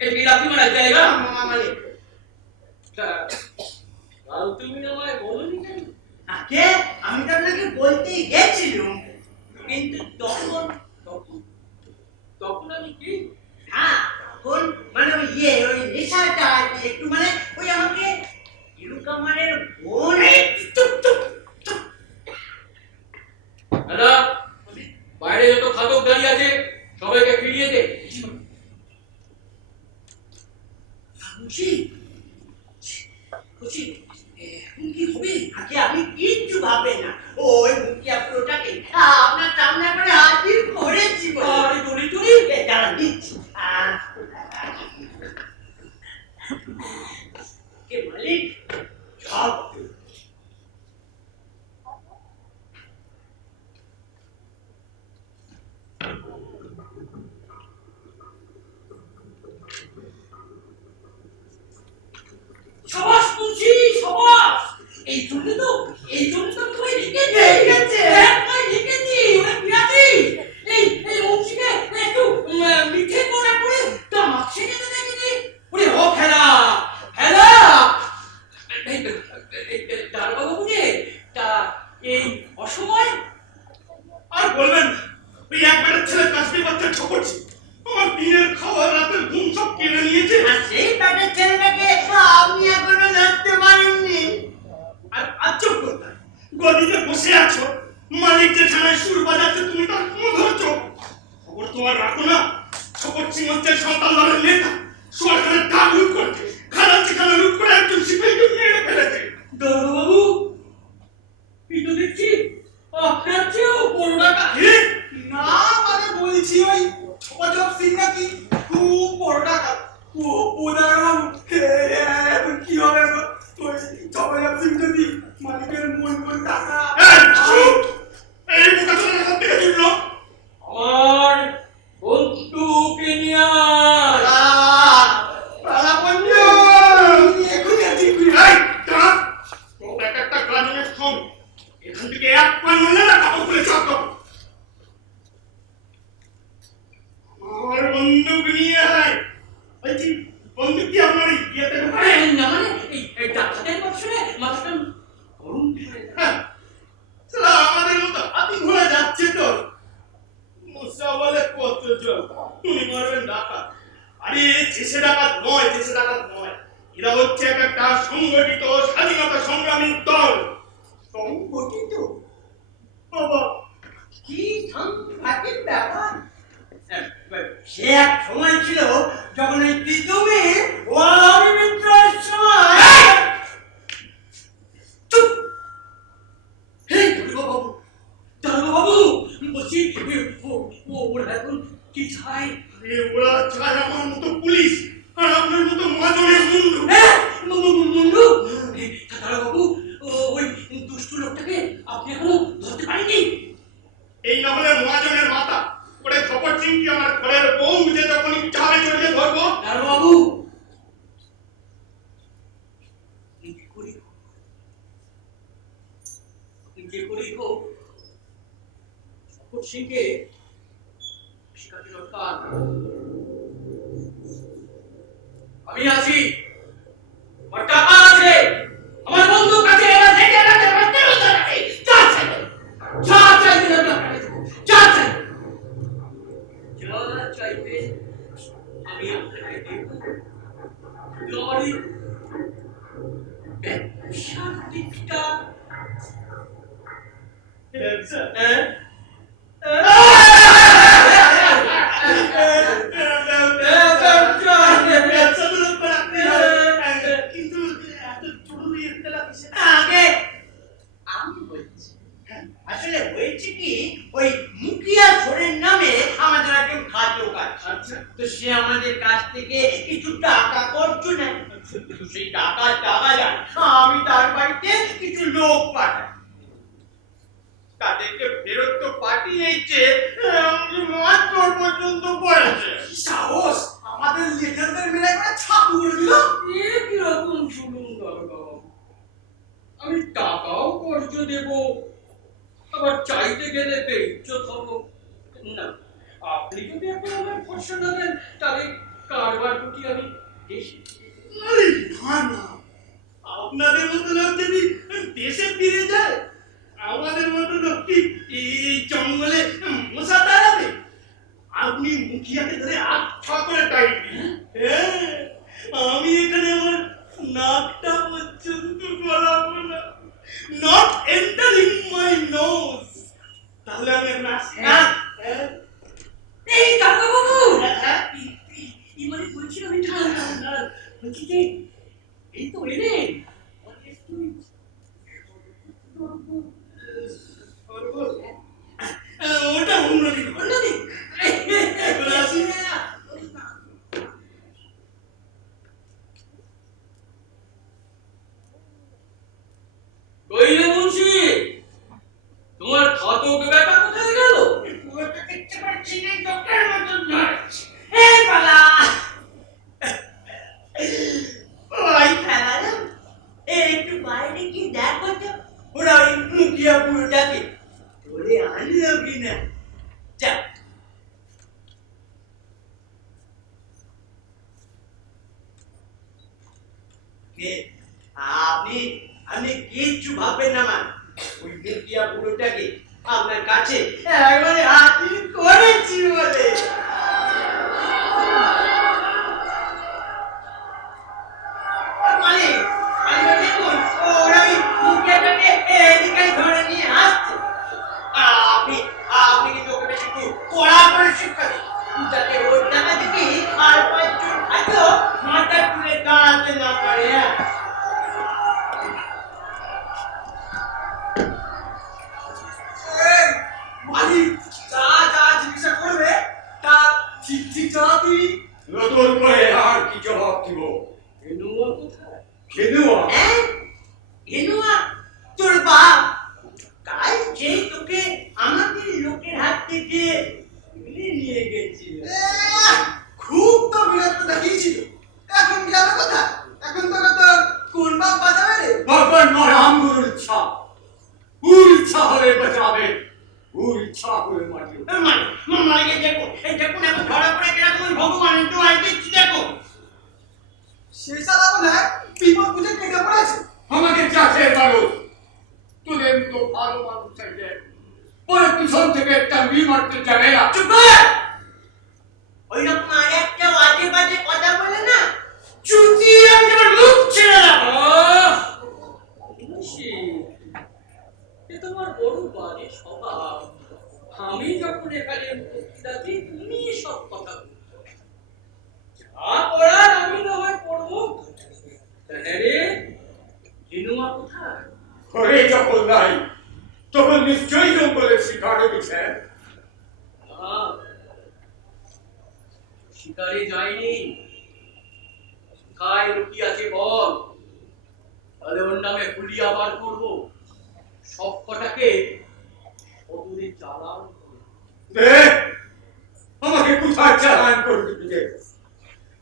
এই বিরাটি মারা জায়গা মালিক আর তুমি আমায় বলনি কেন? আগে আমি তো আপনাকে বলতেই গেছিলাম, কিন্তু তখন তখন তখন আমি কি? হ্যাঁ তখন মানে ওই ওই নেশাটা আর কি একটু মানে ওই আমাকে ইরুকামারের বোনে দাদা বাইরে যত খাদক দাঁড়িয়ে আছে সবাইকে ফিরিয়ে দে। খুশি খুশি এখন কি হবে? আগে আপনি কিচ্ছু ভাবেন না, ওই মুখিয়া পুরোটাকে আপনার সামনে করে হাজির করেছি। আরে চুরি চুরি দাঁড়ান দিচ্ছি। কে মালিক সব সবাস বলছি, সবাস। এই জন্য তো তুমি লিখেছে লিখেছি ওরা বিরাটি এই এই বংশীকে একটু মিঠে করে করে তামাক সেজে দেখেছি। ওরে ও খেলা খেলা দারোগা বাবু যে তা এই অসময় আর বলবেন না, ওই একবারের ছেলে কাশ্মীর বাচ্চা ঠকরছি। আমার দিনের খাওয়া রাতের ঘুম সব কেড়ে নিয়েছে। আর সেই ব্যাটার ছেলেটাকে আপনি এখনো ধরতে পারেননি। আর আজব কথা, গদিতে বসে আছো, মালিক যে থানায় সুর বাজাচ্ছে তুমি তার কোনো ধরছো? খবর তোমার রাখো না। ঠকরছি মঞ্চের সন্তান দলের নেতা সরকারের টাকা লুট করছে, খানা ঠিকানা লুট করে একজন সিপাহীকে মেরে ফেলেছে। দারোগা বাবু এই তো দেখছি আপনার চেয়েও বড় টাকা। কি? না মানে বলছি ওই ছোপজব সিং নাকি খুব বড় টাকা। ও দাঁড়া এখন কি হবে গো? ওই ছোপজব সিং যদি মালিকের মন টাকা এই চুপ! এই বোকা ছেলে এখান থেকে জুটলো। আমার বন্ধুকে নিয়ে আয়। পালা বন্ধু এখন আছি এই দাঁড়া! উনি মারবেন ডাকাত। আরে দেশে ডাকাত নয়, দেশে ডাকাত নয়, এরা হচ্ছে একটা সংগঠিত স্বাধীনতা সংগ্রামী দল। সংগঠিত? বাবা, কি সাংঘাতিক ব্যাপার! সে এক সময় ছিল যখন এই তিতুমি ওয়ালাবি বিদ্রোহের সময়। চুপ! এই দারোগা বাবু, বলছি ওরা এখন কি চায়? আরে ওরা চায় আমার মতো পুলিশ আর আপনার মতো মহাজনের মুন্ডু। হ্যাঁ, মুন্ডু! দারোগা বাবু, ওই দুষ্টু লোকটাকে আপনি এখনো ধরতে পারেননি? এই না হলে মহাজনের মাথা ওরে খবর চিনকি আমার ঘরের বউ যে যখন ইচ্ছা হবে চলে ধরবো। দারোগা বাবু, যে করেই হোক শপথ সিংকে শিকারি দরকার। আমি আছি, আমার টাকা আছে, আমার বন্দুক আছে, এবার দেখে রাখতে আমার তেরো আছে, যা চাইবে যা চাইবে যা চাইবে যা চাইবে আমি আপনাকে দেব। আমার ব্যবসার দিকটা কিন্তু এত জরুরি একটা লাগছে। আগে আমি বলছি, আসলে হয়েছে কি, ওই মুখিয়া ছোড়ের নামে আমাদের একজন খাদ্য কাজ। আচ্ছা, তো সে আমাদের কাছ থেকে কিছু টাকা করছো না, সেই টাকা যায় আমি তার বাড়িতে কিছু লোক পাঠাই, তাদেরকে ফেরত তো পাঠিয়েছে, এমনকি মারধর পর্যন্ত করেছে। সাহস! আমাদের লিডারদের মিলে করে ছাপ করে দিল। এ কি রকম শুনুন দারোগা বাবু, আমি টাকাও কর্জ দেব, আবার চাইতে গেলে বেইজ্জত হব না। আপনি যদি এখন আমার ভরসা না দেন, তাহলে কারবার দুটি আমি দেখি। আরে না না, আপনাদের মতো লোক যদি দেশে ফিরে যায়, আমাদের মতো লোক কি এই জঙ্গলে মশা তাড়াবে? আপনি মুখিয়াকে ধরে আচ্ছা করে টাইট দিন। হ্যাঁ, আমি এখানে আমার নাকটা পর্যন্ত গলাবো না, নট এন্টারিং মাই নোজ। তাহলে আমি এখন আসি। হ্যাঁ। এই দারোগা বাবু, হ্যাঁ, মানে বলছি আমি বলছি যে এই তো এলেন, ওটা অন্যদিন অন্যদিন এখন আসি। কইলে মুন্সি, তোমার ঘাতক বেটা কোথায় গেল? ওটা দেখতে পাচ্ছি না, চোখের মতন ধরছে। এই পালা ওই ফেলালাম, একটু বাইরে গিয়ে দেখো তো ওরা ওই মুখিয়া পুরোটাকে ধরে আনলো কিনা। যা আপনি আপনি কিচ্ছু ভাববেন না মা, ওই মুখিয়া পুরোটাকে আপনার কাছে একবারে হাতির করেছি বলে। মালিক, মালিক দেখুন, ওরা ওই মুখিয়াটাকে এদিকে ধরে নিয়ে আসছে। আপনি আপনি কিন্তু ওকে বেশি একটু কড়া করে শিক্ষা দিন, যাতে ওর টাকা থেকে আর পাঁচজন খাদ্য মাথা তুলে দাঁড়াতে না পারে। মালিক যা যা জিজ্ঞাসা করবে তার ঠিক ঠিক জবাব দিবি। নতুন করে আর কি জবাব দিব? এনুয়া কোথায়? খেদুয়া হ্যাঁ, হেনুয়া তোর বাপ কাল যে তোকে আমাদের লোকের হাত থেকে তুলে নিয়ে গেছিল। খুব তো বিরক্ত দেখিয়েছিল, এখন গেল কোথায়? এখন তো কোন বাপ বাজাবে রে? বাবার মরাম গুরুর ইচ্ছা, ওর ইচ্ছা হলে বাঁচাবে, ওর ইচ্ছা হলে মাটিও। মালিকে দেখো, এই দেখুন এখন ধরা পড়ে কিরকম ভগবান একটু আর দিচ্ছি দেখো। সে সারা বলে বিপদ বুঝে কেটে পড়েছে। আমাকে চাষের মানুষ, তোদের তো ভালো মানুষ চাইছে, পরে পিছন থেকে একটা মি মারতে জানে না। চুপ কর! ওইরকম আর একটা বাজে বাজে কথা বলে না চুতিয়ে আমি আমার মুখ ছেড়ে রাখবো। মুন্সি, এ তোমার বড় বাজে স্বভাব। আমি যখন এখানে উপস্থিত আছি তুমি সব কথা বলছো। যা করার আমি না হয় করবো। হ্যাঁ রে, জিনুয়া কোথায়? ঘরে যখন নাই তখন নিশ্চয়ই জঙ্গলের শিকারে গেছেন। না, শিকারে যায়নি। কোথায় লুকিয়ে আছে বল, তাহলে ওর নামে হুলিয়া বার করবো। সব কটাকে অদূরে চালান করবো। আমাকে কোথায় চালান করে দিবি রে?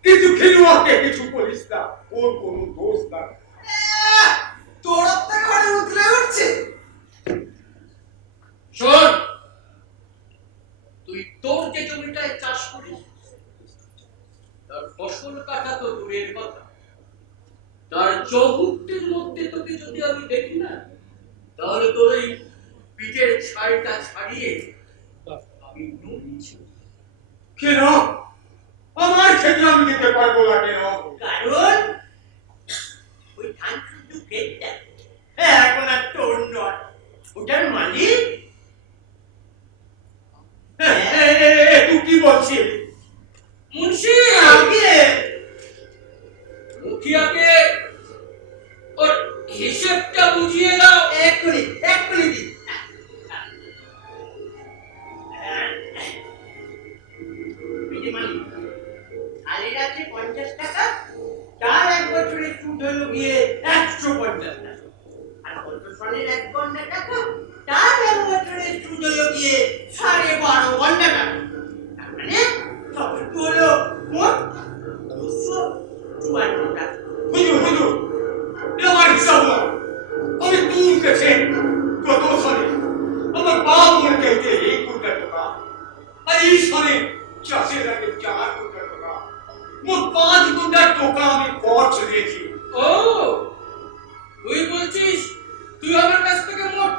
কিন্তু খেলুয়াকে কিছু বলিস না, ওর কোনো দোষ না। তোর তো ঘরে উঠলে উঠছে। শোন, তুই তোর যে জমিটায় চাষ করিস তার ফসল কাটা তো দূরের কথা, তার চৌহুকটির মধ্যে তোকে যদি আমি দেখি না, তাহলে তোর এই পিঠের ছাইটা ছাড়িয়ে আমি নুড়ছি। কেন আমার ক্ষেত্রে আমি দিতে পারবো না কেন? কারণ ওই ধান শুধু ক্ষেতটা এখন আর তোর নয়, ওটার মালিক তুই কি বলছিস? মুন্সি, আগে মুখিয়াকে ওর হিসেবটা বুঝিয়ে দাও। এক্ষুনি দিন। আলের আছে 50 টাকা, তার এক বছরের সুদ হলো গিয়ে 150 টাকা। আর অল্প সনের 1 গন্ডা টাকা, তার এক বছরের সুদ হলো গিয়ে 12.5 গন্ডা টাকা। তার মানে সব সুদ হলো মোট 254 টাকা। হুজুর এ আমার হিসাব নয়। আমি তোর কাছে কত সালে আমার বাপ মরে গেছে 1 কোটি টাকা, আর এই সালে চাষের আগে 4 কোটি টাকা, মোট 5 কোটি টাকা আমি খরচ দিয়েছি। ও, তুই বলছিস তুই আমার কাছ থেকে মোট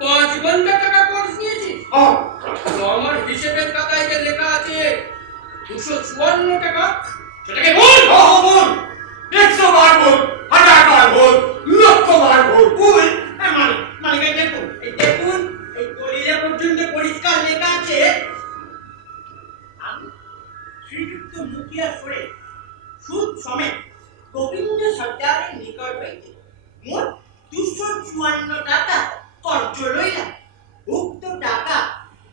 5 ঘন্টা টাকা খরচ নিয়েছিস? তো আমার হিসেবের খাতায় যে লেখা আছে 254 টাকা, সেটাকে বল। বল 100 বার বল, 1000 বার বল, লক্ষ বার বল। ভুল। মালিক দেখুন এই দলিলে পর্যন্ত পরিষ্কার লেখা আছে, আমি শ্রীযুক্ত মুখিয়া সরে সুদ সমেত গোবিন্দ সর্দারের নিকট হইতে মোট 254 টাকা কর্জ লইলাম। উক্ত টাকা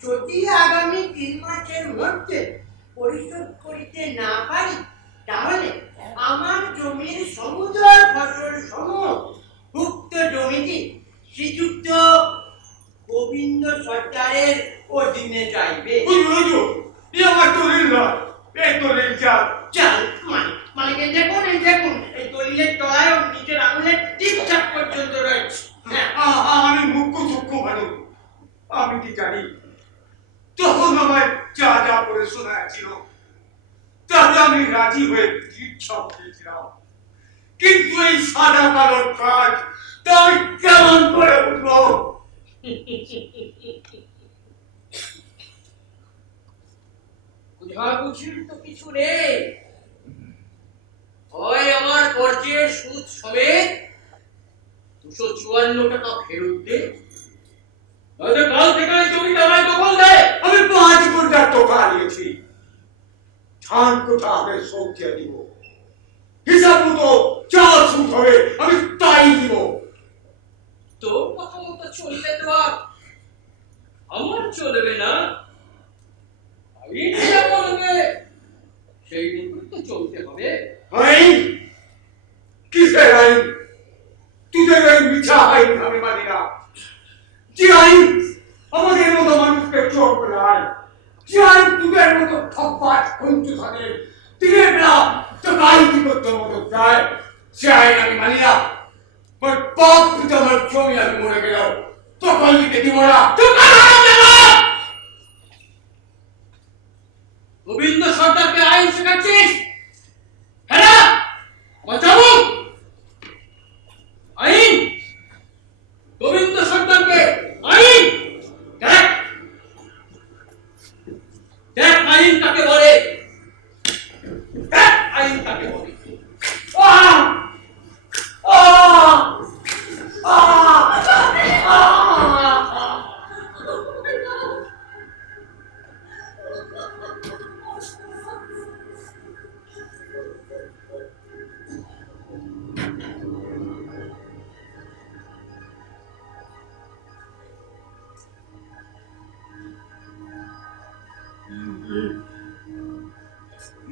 যদি আগামী 3 মাসের মধ্যে পরিশোধ করিতে না পারি, তাহলে আমার জমির সমুদয় ফসল সমূহ উক্ত জমিটি শ্রীযুক্ত গোবিন্দ সর্দারের অধীনে যাইবে। হুজুর এ আমার দলিল নয়, এই দলিল চাল। চাল মালিক দেখুন এই দলিলের তলায় ওর নিজের আঙুলের টিপচাপ পর্যন্ত রয়েছে। হ্যাঁ, আমি মুখ্য সূক্ষ্ম মানুষ, আমি কি জানি তখন আমার যা যা করে শোনাচ্ছিল তাতে আমি রাজি হয়ে ইচ্ছা দিয়েছিলাম, কিন্তু এই সাদা কালো কাজ তা আমি কেমন করে বুঝবো? বুঝাবুঝির তো কিছু নেই। হয় আমার কর্জের সুদ সমেত 254 টাকা ফেরত দে, নয়তো কাল থেকে এই জমিটা আমায় দখল দে। আমি 5 কোটি টাকা নিয়েছি, ধান কোথা আগে সৌখিয়া দিব, হিসাব মতো যা সুদ হবে আমি তাই দিব। তোর কথা মতো চললে তো আর আমার চলবে না। আইন যা বলবে সেই মতো তো চলতে হবে। আইন? কিসের আইন? তোদের ওই মিথ্যা আইন আমি মানি না। যে আইন আমাদের মতো মানুষকে চোখ বেলায়, যে আইন তোদের মতো ঠকবাজ কঞ্জুসাদের দিনের বেলা ডাকাইতি করতে মতো যায়, সে আইন আমি মানি না। আমার বাপ পিতা আমার জমি আমি মরে গেলাম তখন দিতে দিব না। গোবিন্দ সর্দারকে আইন শেখাচ্ছিস? হ্যাঁ, বাঁচাবো আইন। গোবিন্দ সর্দারকে আইন দেখ, দেখ আইন কাকে বলে।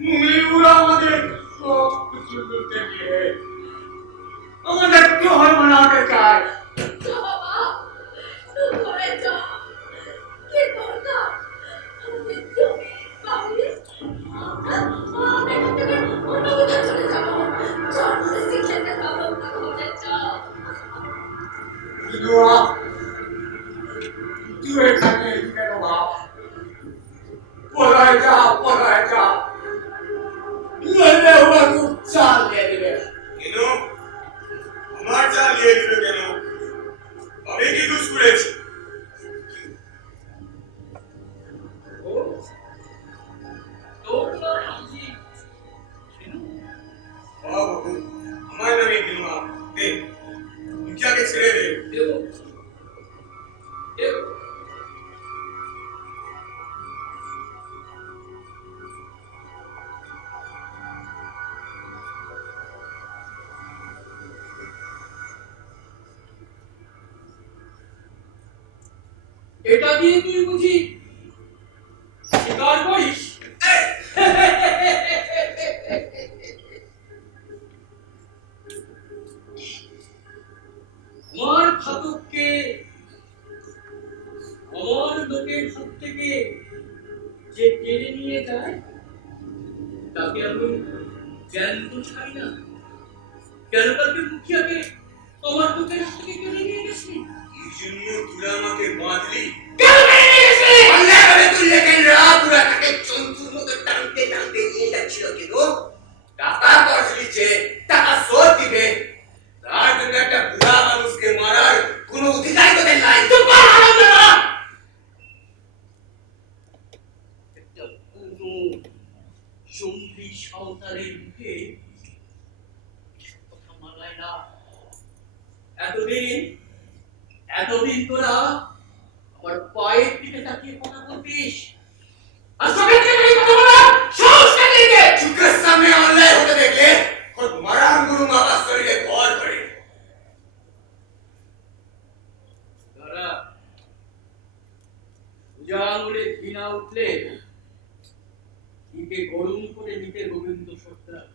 মুনিরা আমাদের সব কিছু লুটে নিয়ে আমাদের জহর বানাতে চায়। যা বাবা, তুই ঘরে যা। কি দরকার? আমাদের জমি, বাড়ি, আমরা এখান থেকে অন্য কোথাও চলে যাবো। জন্মদিন খেতে পাবো না, ঘরে যা। বিনুয়া, তুই এখানে কেন বাপ? পলায় যা, পলায় যা। নইলে ওরা খুব চাল দিয়ে দিবে। কেন আমার চাল নিয়ে দিল কেন? আমি কি দোষ করেছি? বাবু আমার নামে বিনুয়া দে, মুখিয়াকে ছেড়ে দে। এটা দিয়ে তুই বুঝি শিকার করিস? আমার খাতককে আমার লোকের হাত থেকে যে কেড়ে নিয়ে যায় তাকে আমি জ্যান্ত ছাড়ি না। কেন তাকে মুখিয়াকে আমার লোকের হাত থেকে কেড়ে নিয়ে গেছি? এই জন্য তোরা আমাকে বাঁধলি? কেন কেড়ে নিয়ে গেছি? অন্যায়ভাবে তুললে কেন রাপুরা তাকে জন্তুর মতো টানতে টানতে নিয়ে যাচ্ছিল কেন? টাকা কষ্ট দিচ্ছে, টাকা শোধ দিবে, তার জন্য একটা বুড়া মানুষকে মারার কোনো অধিকার তোদের নাই। একটা পুরো জঙ্গলি সন্তানের মুখে কথা মানায় না। এতদিন তোরা আমার পায়ের দিকে তাকিয়ে কথা বলতিস, আর চোখের দিকে কথা বলা সাহসটা দিকে। চোখের সামনে অন্যায় হতে দেখলে ওর মারার গুরু মামার শরীরে ভর করে। তারা পূজা আঙুলে ঘৃণা উঠলে দিকে গরম করে নিতে গোবিন্দ সর্দার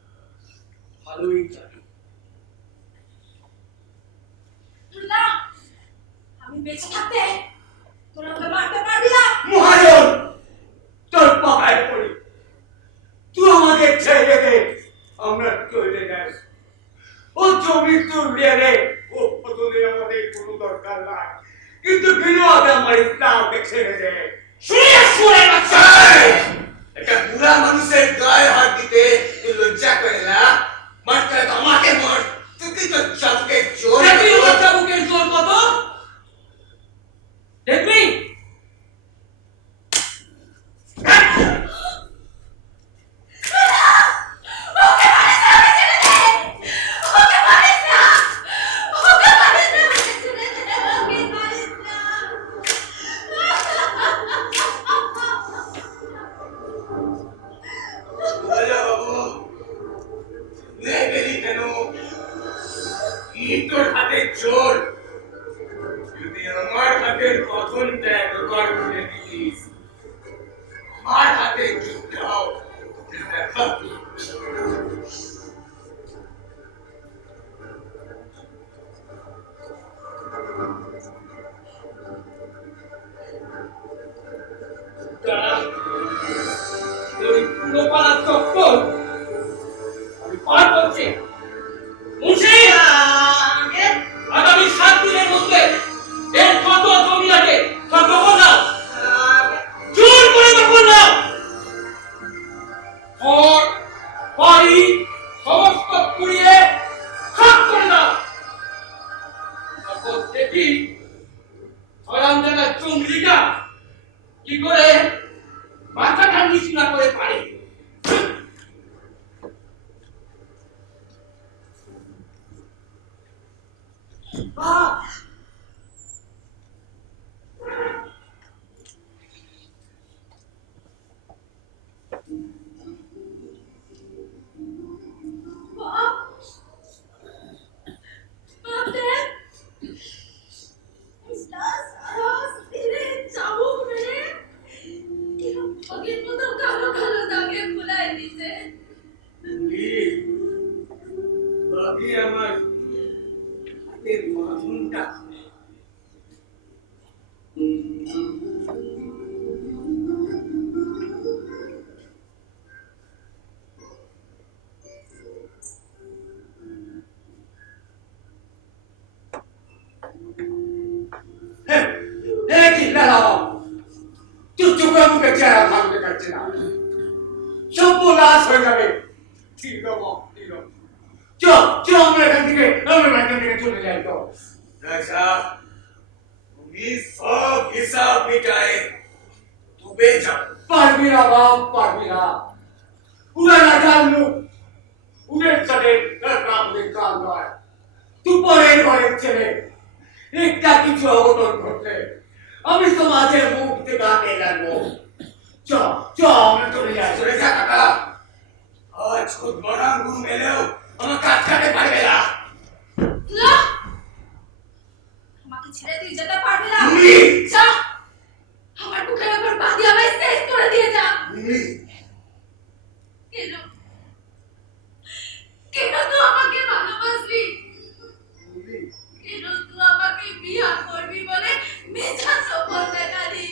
ভালোই জানে। না, আমি বেঁচে থাকতে তোরা আমাকে মারতে পারবি না। মহাজন, তোর পায়ে পড়ি, তুই আমাদের ছেড়ে দে, আমরা চলে যাই। ও জমি তুই নিয়ে রে, ও ফসলের আমাদের কোনো দরকার নাই, কিন্তু বিনুয়াকে আমার ইসলামকে ছেড়ে দে। শুনে বাচ্চা, একটা বুড়া মানুষের গায়ে হাত দিতে তুই লজ্জা করে না? মারতে হবে আমাকে মার, তুই কি তোর চাবুকের জোর? দেখবি ওর চাবুকের জোর কত? দেখবি? বলো বাবু, নে গেলি কেন? কি তোর হাতে জোর? যদি আমার হাতের কথনটা একবার খুলে দিতিস, আমার হাতে যুদ্ধটাও দেখাবি। তারা ওই পুরো পাড়া চক্কর আমি পার করছি। মুন্সি, আগামী 7 দিনের মধ্যে এর কত জমি আছে সব দখল নাও, জোর করে দখল নাও। ঘর বাড়ি সমস্ত পুড়িয়ে খাক করে দাও। তারপর দেখি হারাম জায়গা চুমলিটা কি করে মাথাটা নিচু না করে পারে। মুখে মুখে চেহারা ভালো দেখাচ্ছে না, সর্বনাশ হয়ে যাবে। ঠিক আছে, ঠিক আছে, চল চল আমরা এখান থেকে চলে যাই। তো রাজা, তুমি সব হিসাব মিটায়ে ডুবে যাও। পারবি না বাপ, পারবি না। উড়া না জানলো উড়ের সাথে আমাদের কাল নয়। তুই পরের ঘরের ছেলে, একটা কিছু অঘটন ঘটলে আমি সমাজের মুখ থেকে আগে লাগবো। চ চ আমরা চলে যাই। চলে যা কাকা, আজ খুব বড়াম গুরু মেলেও আমার কাজ কাটে পারবে না। না, আমাকে ছেড়ে দিয়ে যেতে পারবি না। তুমি? যা, আমার বুকের উপর পা দিয়ে আমায় শেষ করে দিয়ে যা। তুমি কেন কেন তুই আমাকে ভালোবাসলি? কেন তুই আমাকে বিয়ে করবি বলে মিথ্যা শপথ দেখালি?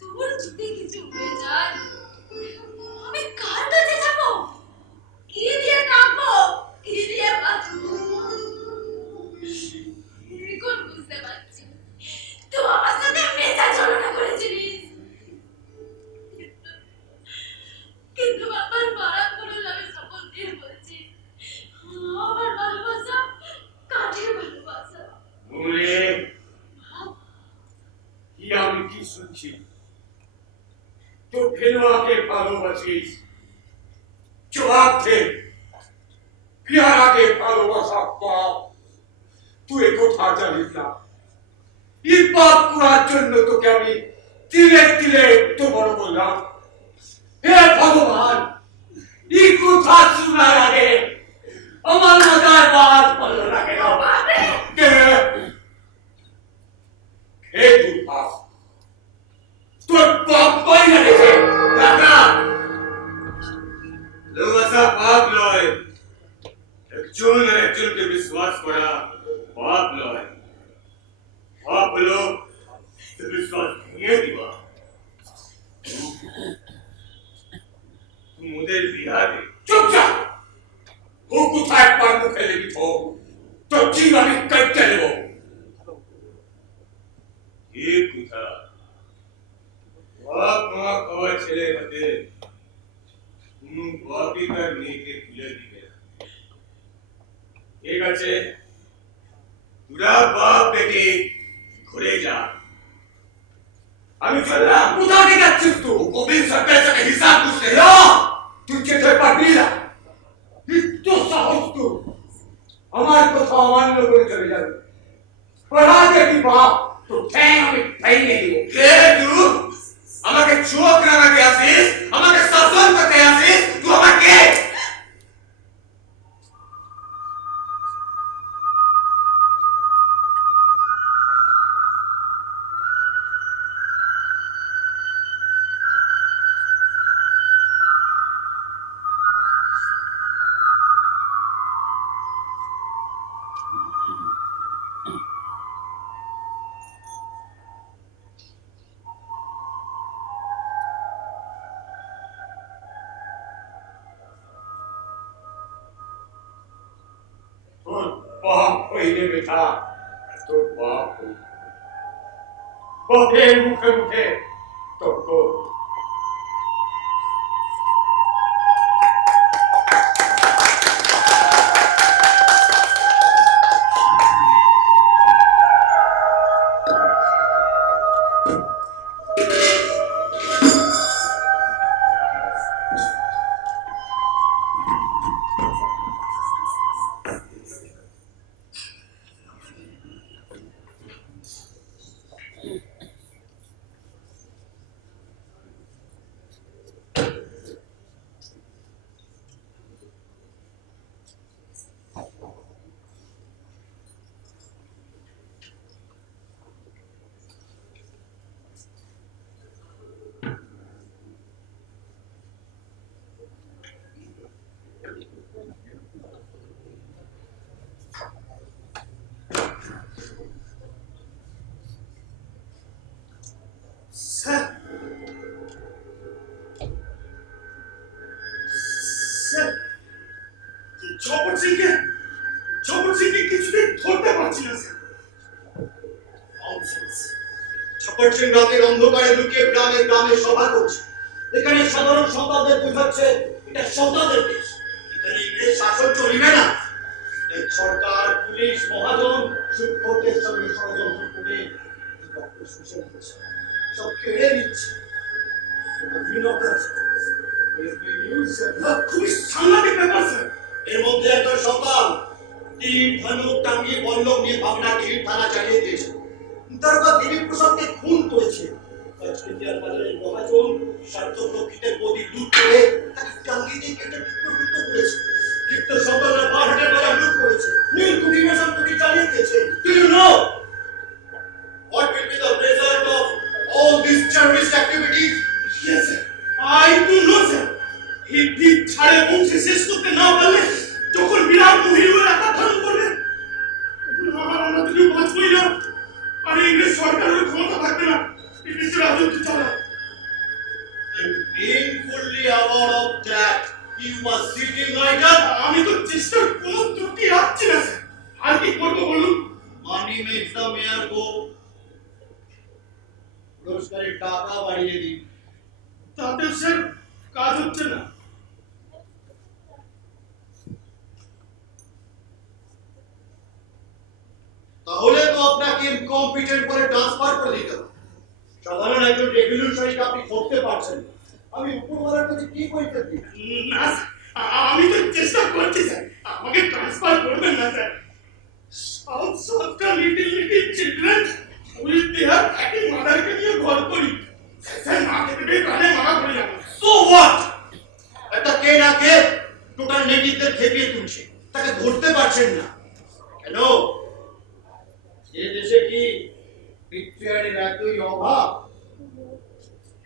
তোর যদি কিছু হয়ে যায় আমি কার কাছে যাবো? কি দিয়ে কাঁদবো? কি দিয়ে বাঁচবো? এখন বুঝতে পারছি তুই আমার সাথে মিথ্যা ছলনা করেছিলিস। কিন্তু আমার বাড়া করে আমি শপথ দিয়ে বলছি, আমার ভালোবাসা কাঠের ভালোবাসা। মুলে কি আমি কি শুনছি? তো ফেলুয়াকে ভালোবাসিস, জবাব দে। পিয়ারাকে ভালোবাসা পাপ, তুই কোথা জানিস না? এই পাপ করার জন্য তোকে আমি তিলে তিলে একটু বড় করলাম। হে ভগবান, এই কথা শোনার আগে আমার মাথায় বাদ পড়লো না কেন? হে তুই পাপ, তোর পাপ পাই না রেখে কাকা, ভালোবাসা পাপ নয়, একজন আর একজনকে বিশ্বাস করা পাপ নয়। পাপ হলো বিশ্বাস ভেঙে দিবা। তুমি ওদের বিহারে চুপচাপ। ও কোথায় পার মুখে লেগে তো তোর জীব আমি কাটতে নেব। ঠিক কথা, বাপ মা খাওয়া ছেলে হাতে কোনো বাপই তার মেয়েকে তুলে দিবে না। ঠিক আছে, তোরা বাপ বেটি ঘুরে যা, আমি চললাম। কোথায় যাচ্ছিস তুই? গোবিন্দ সরকারের সাথে হিসাব বুঝতে না, তুই যেতে পারবি না। একটু সাহস তুই আমার কথা অমান্য করে চলে যাবে। পড়া দেখি বাপ, তো ঠ্যাং আমি ভেঙে দিব। কে তুই? আমাকে চোখ রাঙাতে আসিস, আমাকে শাসন করতে আসিস, তুই আমাকে তোর বাপ হইলে বেটা, তোর বাপ হইলে বাপের মুখে মুখে তর্ক। রাতের অন্ধকারে লুকিয়ে গ্রামে গ্রামে সভা করছে। এখানে সাধারণ সন্তানদের বোঝাচ্ছে এটা সন্তানদের দেশ, এখানে ইংরেজ শাসন চলিবে না। এই সরকার, পুলিশ, মহাজন সুখের সঙ্গে ষড়যন্ত্র করে রক্ত শুষে নিচ্ছে, সব কেড়ে নিচ্ছে। খুবই সাংঘাতিক ব্যাপার স্যার। এর মধ্যে একজন সন্তান তীর ধনুক টাঙ্গি বল্লভ নিয়ে ভাবনাটির থানা চালিয়ে দিয়েছে। তারপর দিলীপ প্রসাদকে খুন করেছে। রাজকেন্দ্রিয়ার বাজারের মহাজন স্বার্থরক্ষিতের প্রতি লুট করে তাকে টাঙ্গি দিয়ে কেটে টুকরো করেছে। ক্ষিপ্ত সন্তানরা বারহাটের বাজার লুট করেছে, নীলকুঠি মেশানকুঠি চালিয়ে দিয়েছে। Do you know what will be the result of all these terrorist activities? Yes, sir. I do know, sir. এই দ্বীপ ছাড়ে বংশে শেষ করতে না পারলে যখন বিরাট মহিলার আকার ধারণ করবে তখন আমরা তো কেউ বাঁচবই না। আর ইংরেজ সরকারের ক্ষমতা থাকবে না ব্রিটিশ রাজত্ব চালায়। And being fully aware of that, you are sitting idle. আমি তো চেষ্টার কোনো ত্রুটি রাখছি না স্যার। আর কি করবো বলুন? Money makes the mayor go. পুরস্কারের টাকা বাড়িয়ে দিন। তাতেও স্যার কাজ হচ্ছে না। তাহলে তো আপনাকে ইনকম্পিটেন্ট করে ট্রান্সফার করে দিতে হবে। সাধারণ একজন রেভলিউশনারি আপনি করতে পারছেন না। আমি উপরওয়ালার কাছে কি করতে দিই? না স্যার, আমি তো চেষ্টা করছি স্যার। আমাকে ট্রান্সফার করবেন না স্যার। সবটা little children with their happy মাদারকে নিয়ে ঘর করি। স্যার না খেতে পেয়ে প্রাণে মারা পড়ে যাবে। So what? একটা কে না কে টোটাল নেটিভদের খেপিয়ে তুলছে, তাকে ধরতে পারছেন না কেন? যে দেশে কি পিট্রিয়ারের এতই অভাব?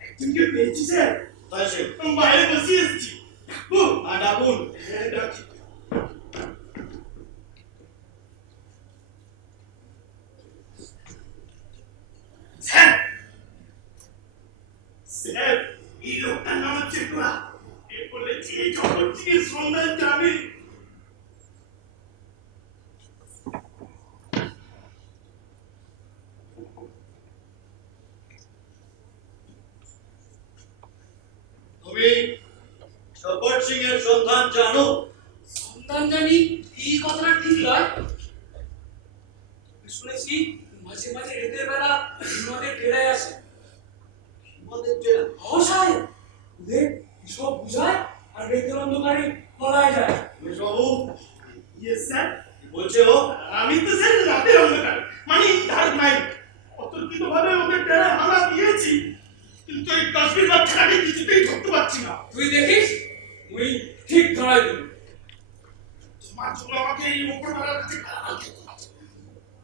একজনকে পেয়েছি স্যার। তাই সে বাইরে বসে এসেছি। আর ডাকুন। হ্যাঁ ডাকি। স্যার, স্যার এই লোকটার নাম হচ্ছে টোরা। এ বলেছি এই জগৎ থেকে সন্ধান যাবে। তুমি শপথ সিং এর সন্ধান জানো? সন্তান জানি এই কথাটা ঠিক নয়। শুনেছি মাঝে মাঝে রাতের বেলা বিমানে টেরায় আসে। আমাদের জেলা হ্যাঁ সাহেব, ওদের সব বুঝায় আর রাতের অন্ধকারে পলায় যায়। বাবু ইয়েস স্যার। কি বলছে ও? আমি তো স্যার রাতের অন্ধকার মানে ডার্ক নাইট অতর্কিত ভাবে ওদের টেরা হানা দিয়েছি, কিন্তু এই কাশ্মীর বাচ্চাটাকে কিছুতেই ধরতে পারছি না। তুই দেখিস তুই ঠিক ধরাই দিবি। তোমার জন্য আমাকে এই উপরওয়ালার কাছে গালাগাল খেতে হচ্ছে।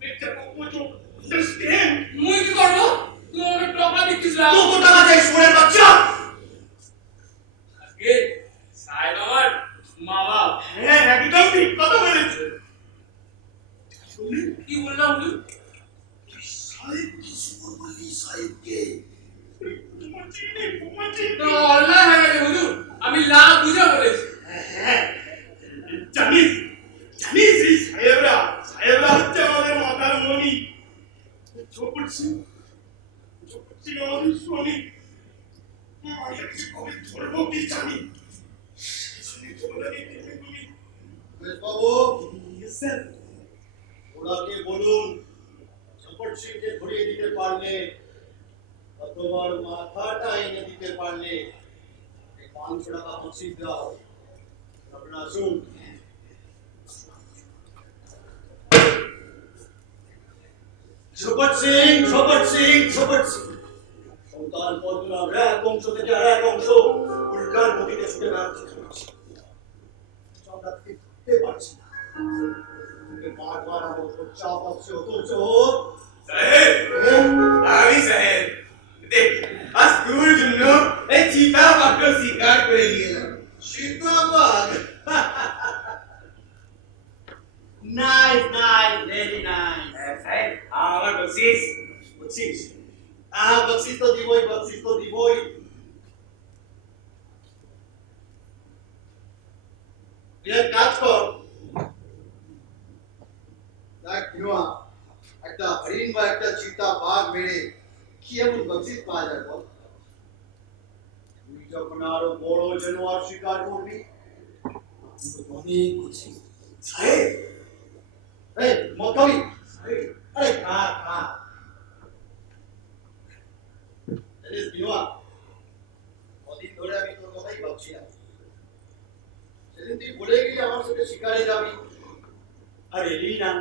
এটা কত আন্ডারস্ট্যান্ড? মুই কি করবো? তুই আমাকে টাকা দিচ্ছিস না। কত টাকা চাই সোরের বাচ্চা? আজকে সাহেব আমার মা বাপ। হ্যাঁ একদম ঠিক কথা বলেছে। শুনি কি বললাম তুই? সাহেব কিশোর বলি সাহেবকে তোমার চিনি তো অন্যায় হয়ে গেছে হুজুর, আমি লাভ বুঝে বলেছি। হ্যাঁ জানিস জানিস এই সাহেবরা হচ্ছে আমাদের মাতার মণি। চোপড় সিং আমাদের শনি। আমাদের কিছু কবে ধরবো কি জানি। শুনি চলে গেছে তুমি। বাবু ইয়েস স্যার। ওনাকে বলুন শপথ সিংকে ধরিয়ে দিতে পারলে অথবা মাথাটা এনে দিতে পারলে 500 টাকা বকশিশ দেওয়া হবে। আপনারা আসুন। শপথ সিং সন্তান পদ্মনাভ এক অংশ থেকে আর এক অংশ উল্কার গতিতে ছুটে বেড়াচ্ছে। আমরা দেখতে পাচ্ছি না। বারবার আমার উপর চাপ আসছে, অথচ সাহেব, আমি সাহেব দেখ আজ তোর জন্য এই চিতা বাঘটা শিকার করে নিয়ে এলাম। চিতাবাঘ। Nice, very nice. সাহেব আমার বকশিস। বকশিস? বকশিস তো দিবই। এক কাজ কর, দেখ একটা হরিণ বা একটা চিতা বাঘ মেরে কি কি এমন বকশিস পাওয়া যায় বল? তুই যখন আরো বড় জানোয়ার শিকার করবি অনেক কিছু সাহেব এই মতই সাহেব আরে খা জানিস বিনোয়া, কদিন ধরে আমি তোর কথাই ভাবছিলাম। সেদিন তুই বলে গেলি আমার সাথে শিকারে যাবি, আর এলি না।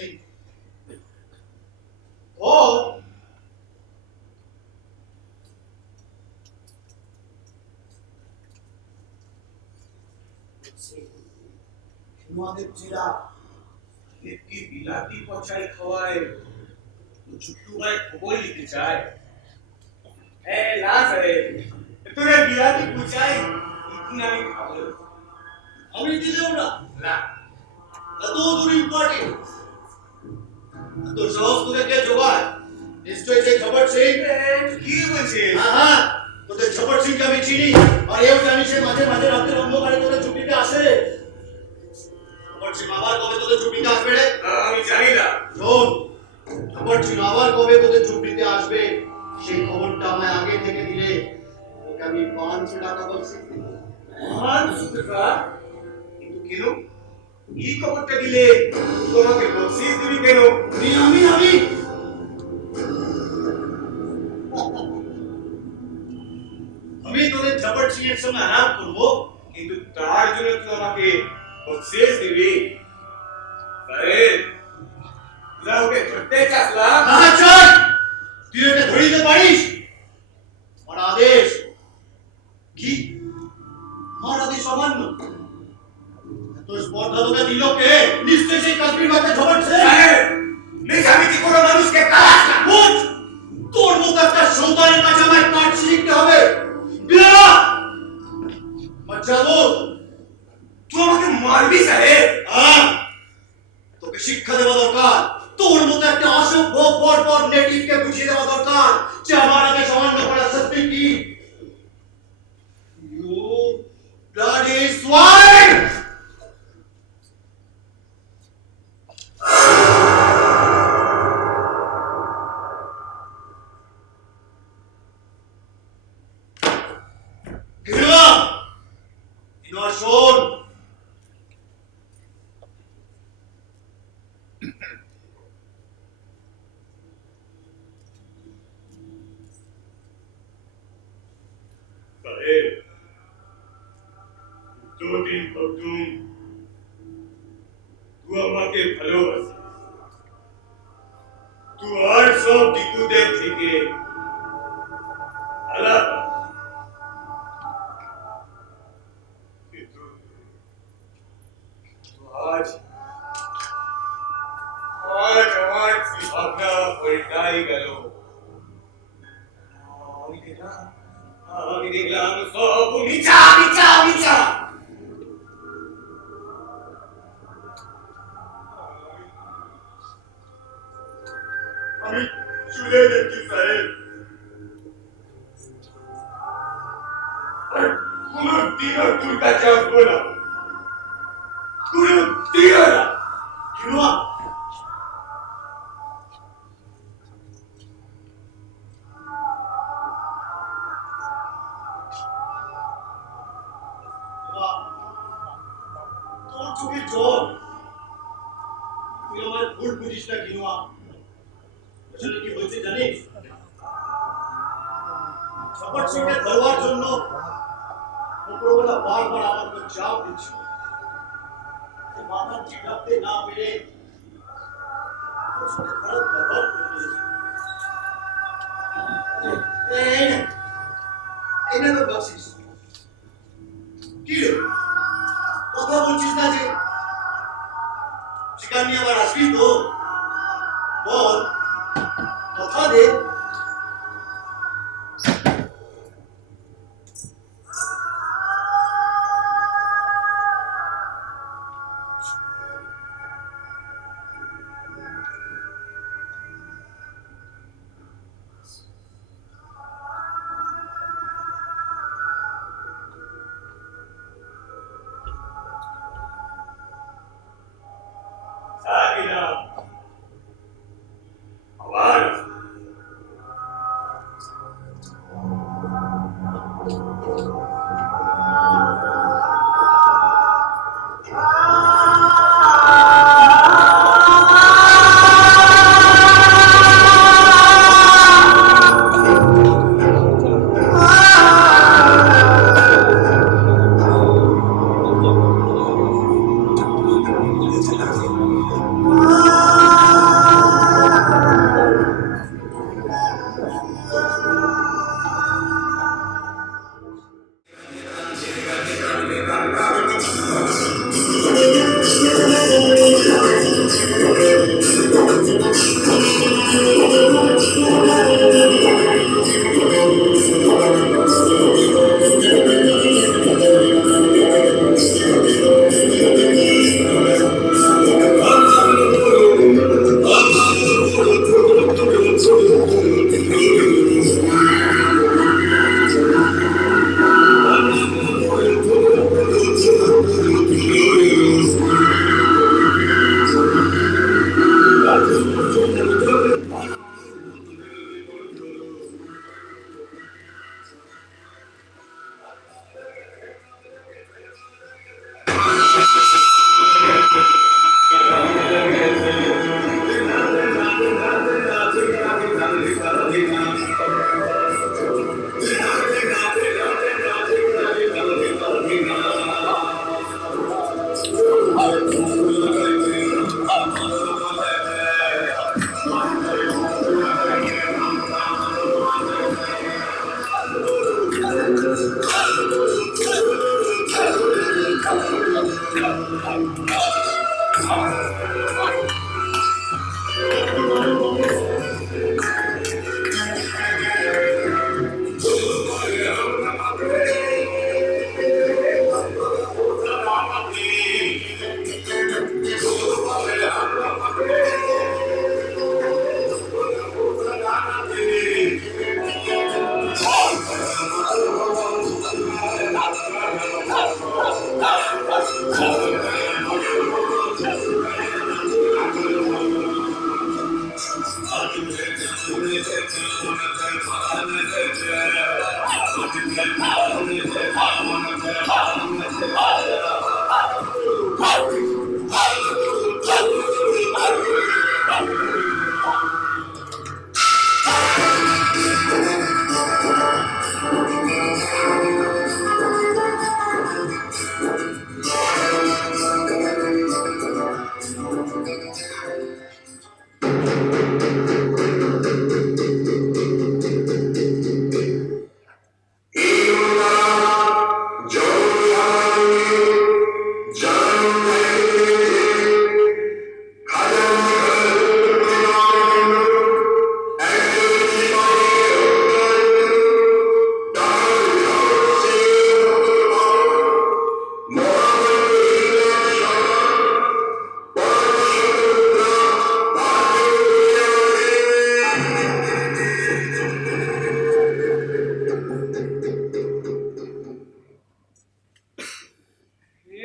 এই ধর, আমাদের জেলা একটি বিলাতি পচাই খাওয়ায় ছুট্টু ভাই খবর লিখতে চায় না স্যার তোরা বিলাতি পচাই ইতনি আমি খাবো আমি দিলেও না, না এত দূর ইম্পর্টেন্ট, তোর সাহস তোদের কে জোগায়? নিশ্চয়ই সেই খবর সিং। কি বলছিস হ্যাঁ, তোদের খবর সিংকে আমি চিনি, আর এও জানি সে মাঝে মাঝে রাতের অন্ধকারে তোদের চুপিতে আসে। খবর সিং আবার কবে তোদের চুপিতে আসবে রে? আমি জানি না শোন, খবর সিং আবার কবে তোদের চুপিতে আসবে সেই খবরটা আমায় আগে থেকে দিলে ওকে আমি 500 টাকা বলছি। কিন্তু কেন এই খবরটা দিলে তোমাকে বকশিস দিবি কেন আমি আমি তোদের খবর সিং এর সঙ্গে আলাপ করবো, কিন্তু তার জন্য তুই আমাকে বকশিস দিবি সাহেব তোরা ওকে ধরতে চাসলা আচ্ছা তুই এটা ধরে নিতে পারিস? আমার আদেশ কি? আমার আদেশ অমান্য? এত স্পর্ধা তোকে দিল কে? নিশ্চয়ই সেই কাশ্মীর বাচ্চা খবর সিং। সাহেব মিছামিছি কোনো মানুষকে কাজ না বুঝ, তোর মতো একটা সন্তানের কাছে আমায় কাজ শিখতে হবে। বিয়া বাচ্চা বল, তুই আমাকে মারবি সাহেব হ্যাঁ, তোকে শিক্ষা দেওয়া দরকার। তোর মতো একটা অসভ্য পরপর নেটিভকে বুঝিয়ে দেওয়া দরকার যে আমার আগে সামান্য করা সত্যি কি। You bloody swine! গিলা ইনার শোন, साहेब दो दिन तुम तू আমাকে ভালোবাসিস, तू আর সব দিকুদের থেকে আলাদা, কিন্তু আজ আজ আমার ভাবনা পল্টাই গেল। আমি দেখলাম সব মিছা মিছা মিছা আমি চলে যাচ্ছি সাহেব, আর কোনদিনও তোর কাছে আসবো না, কোনদিনও না। কিনুয়া তোর চোখে জল, তুই আমার ভুল বুঝিস না কিনুয়া। আসলে কি হয়েছে জানিস? খবর সিংকে ধরবার জন্য উপরওয়ালা বারবার আমাকে চাপ দিচ্ছিল। মাথা ঠিক রাখতে না পেরে তোর সাথে খারাপ ব্যবহার করে দিয়েছি। এই না তো বকশিস। কি রে, কথা বলছিস না যে? শিকার নিয়ে আবার আসবি তো? বল, কথা দে।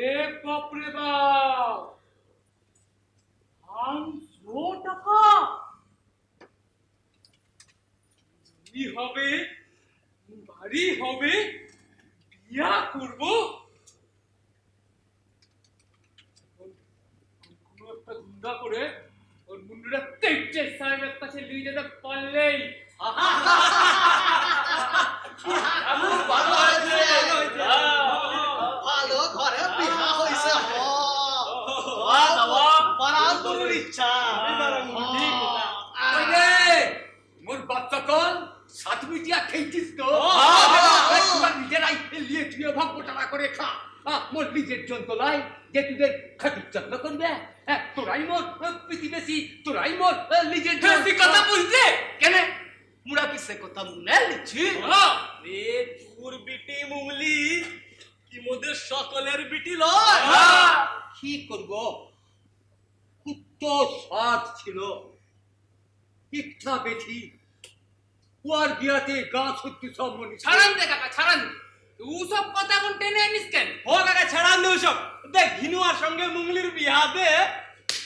এ বাপরে বাপ, 500 টাকা কি হবে, বাড়ি হবে, বিয়া করব, কোনো একটা গুন্ডা করে ওর মুন্ডুটা কেটে সাহেবের কাছে নিয়ে যেতে পারলেই ভালো হয়েছে। ভালো ঘরে বিয়া হইছে বাড়াল তোর ইচ্ছা। মোর বাচ্চা কল সাত মিটিয়া খেয়েছিস তো নিজেরাই ফেলিয়ে তুই ভাগ গোটালা করে খা। মোর নিজের জন্য লাই যে তোদের খাতির যত্ন করবে, তোরাই মোর প্রতিবেশী, তোরাই মোর নিজের কথা বুঝতে কেন মুরা কি সে কথা মনে লিখছি। তোর বিটি মুমলি কি মোদের সকলের বিটি লয়? কি করব, কুত্ত সাত ছিল ইচ্ছা বেঠি ওর বিয়াতে গা সত্যি সব মনে ছাড়ান দে কাকা, ছাড়ান দে। তুই সব কথা এখন টেনে আনিস কেন? ও কাকা ছাড়ান দে সব। দেখ ঘিনুয়ার সঙ্গে মুমলির বিয়া দে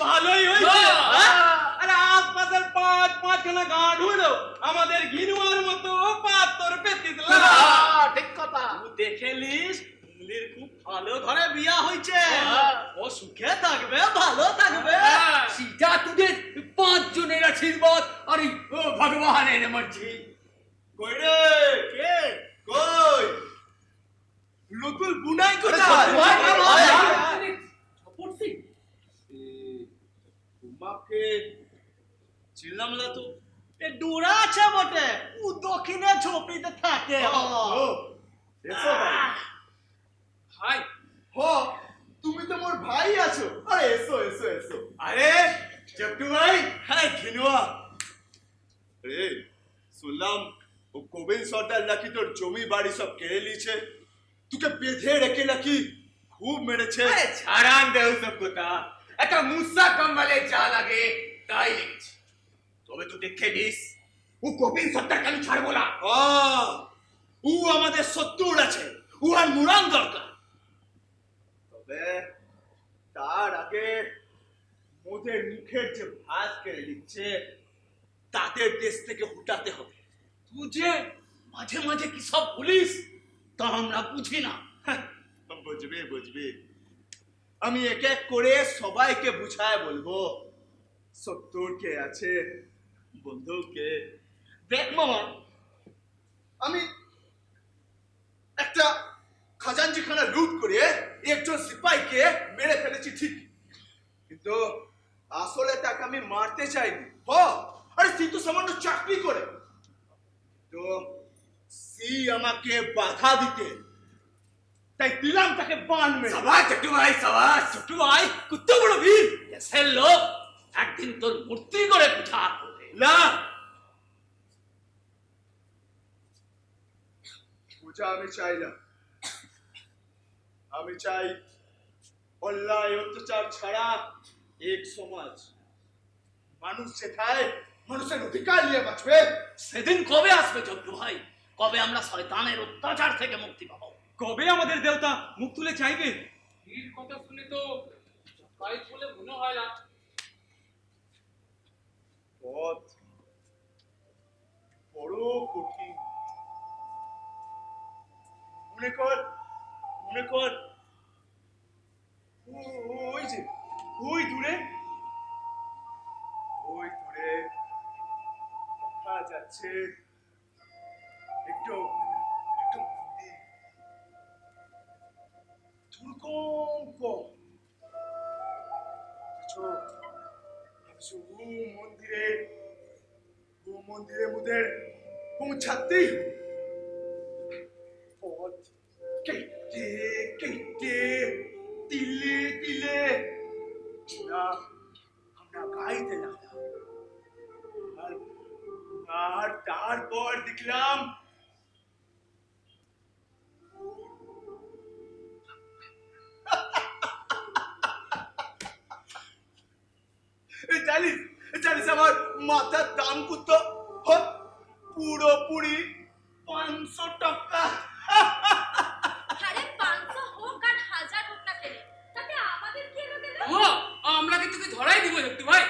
ভালোই হয়েছে। আরে আশপাশের 5-5 গাঁ ঢুলো আমাদের ঘিনুয়ার মতো পাত্তর পেতিস ঠিক কথা। তুই দেখেলিস মুমলির খুব ভালো ঘরে বিয়া হয়েছে। ও সুখে থাকবে, ভালো থাকবে। সেটা তোদের 5 জনের আশীর্বাদ আর এই ভগবানের মর্জি। কই রে কে কই নতুন বুনাই কোথায়? তোমাকে চিনলাম না তো। এ ডোরা আছে বটে, ও দক্ষিণে ঝোপড়িতে থাকে। এসো ভাই। হাই হ তুমি তো মোর ভাই আছো। আরে এসো এসো এসো। আরে জব্দু ভাই, হ্যাঁ ঘিনুয়া। রে শুনলাম ও গোবিন্দ সর্দার নাকি তোর জমি বাড়ি সব কেড়ে নিয়েছে, তোকে বেঁধে রেখে নাকি খুব মেরেছে। আরে ছাড়ান দে ওসব কথা, একটা মুসা কম্বলে যা লাগে তাই লিখছি। তবে তুই দেখে নিস ও গোবিন্দ সত্তার আমি ছাড়বো না। ও আমাদের শত্রুর আছে, ও আর মুরান দরকার। তবে তার আগে মোদের মুখের যে ভাত কেড়ে নিচ্ছে তাদের দেশ থেকে হটাতে হবে। তুই যে মাঝে মাঝে কি সব বলিস তা আমরা বুঝি না। বুঝবি বুঝবি, আমি এক এক করে সবাইকে বুঝায় বলবো শত্রুর কে আছে, বন্ধু কে। দেখ মামা, আমি একটা খাজানজিখানা লুট করে একজন সিপাহীকে মেরে ফেলেছি ঠিক, কিন্তু আসলে তাকে আমি মারতে চাইনি। আরে তুই তো সামান্য চাকরি করে, তো সি আমাকে বাধা দিতে, তাই দিলাম তাকে বান মেরে। সাবাস ছোট্টু ভাই, সাবাস ছোট্টু ভাই, কত বড় বীর। দেশের লোক একদিন তোর মূর্তি করে পূজা করবে না, পূজা আমি চাই না। আমি চাই অন্যায় অত্যাচার ছাড়া এক সমাজ, মানুষ যেথায় মানুষের অধিকার নিয়ে বাঁচবে। সেদিন কবে আসবে ছোট্টু ভাই? কবে আমরা শয়তানের অত্যাচার থেকে মুক্তি পাবো? কবে আমাদের দেবতা মুখ তুলে চাইবে? বীর কথা শুনে তো সকাল বলে মনে হয় না। পথ কঠিন। মনে কর ওই যে ওই দূরে দেখা যাচ্ছে একটু মন্দির। দুর্গম মন্দিরের মধ্যে পৌঁছাতেই পথ কেটে তিলে তিলে আমরা গাইতে লাগলাম। আর তারপর দেখলাম জানিস আমার মাথার দাম কত? পুরোপুরি 500 টাকা। আরে 500 হোক আর 1000 হোক না কেন, তাতে আমাদের কি হলো গেল? আমরা কি তোকে ধরাই দিব একটু ভাই?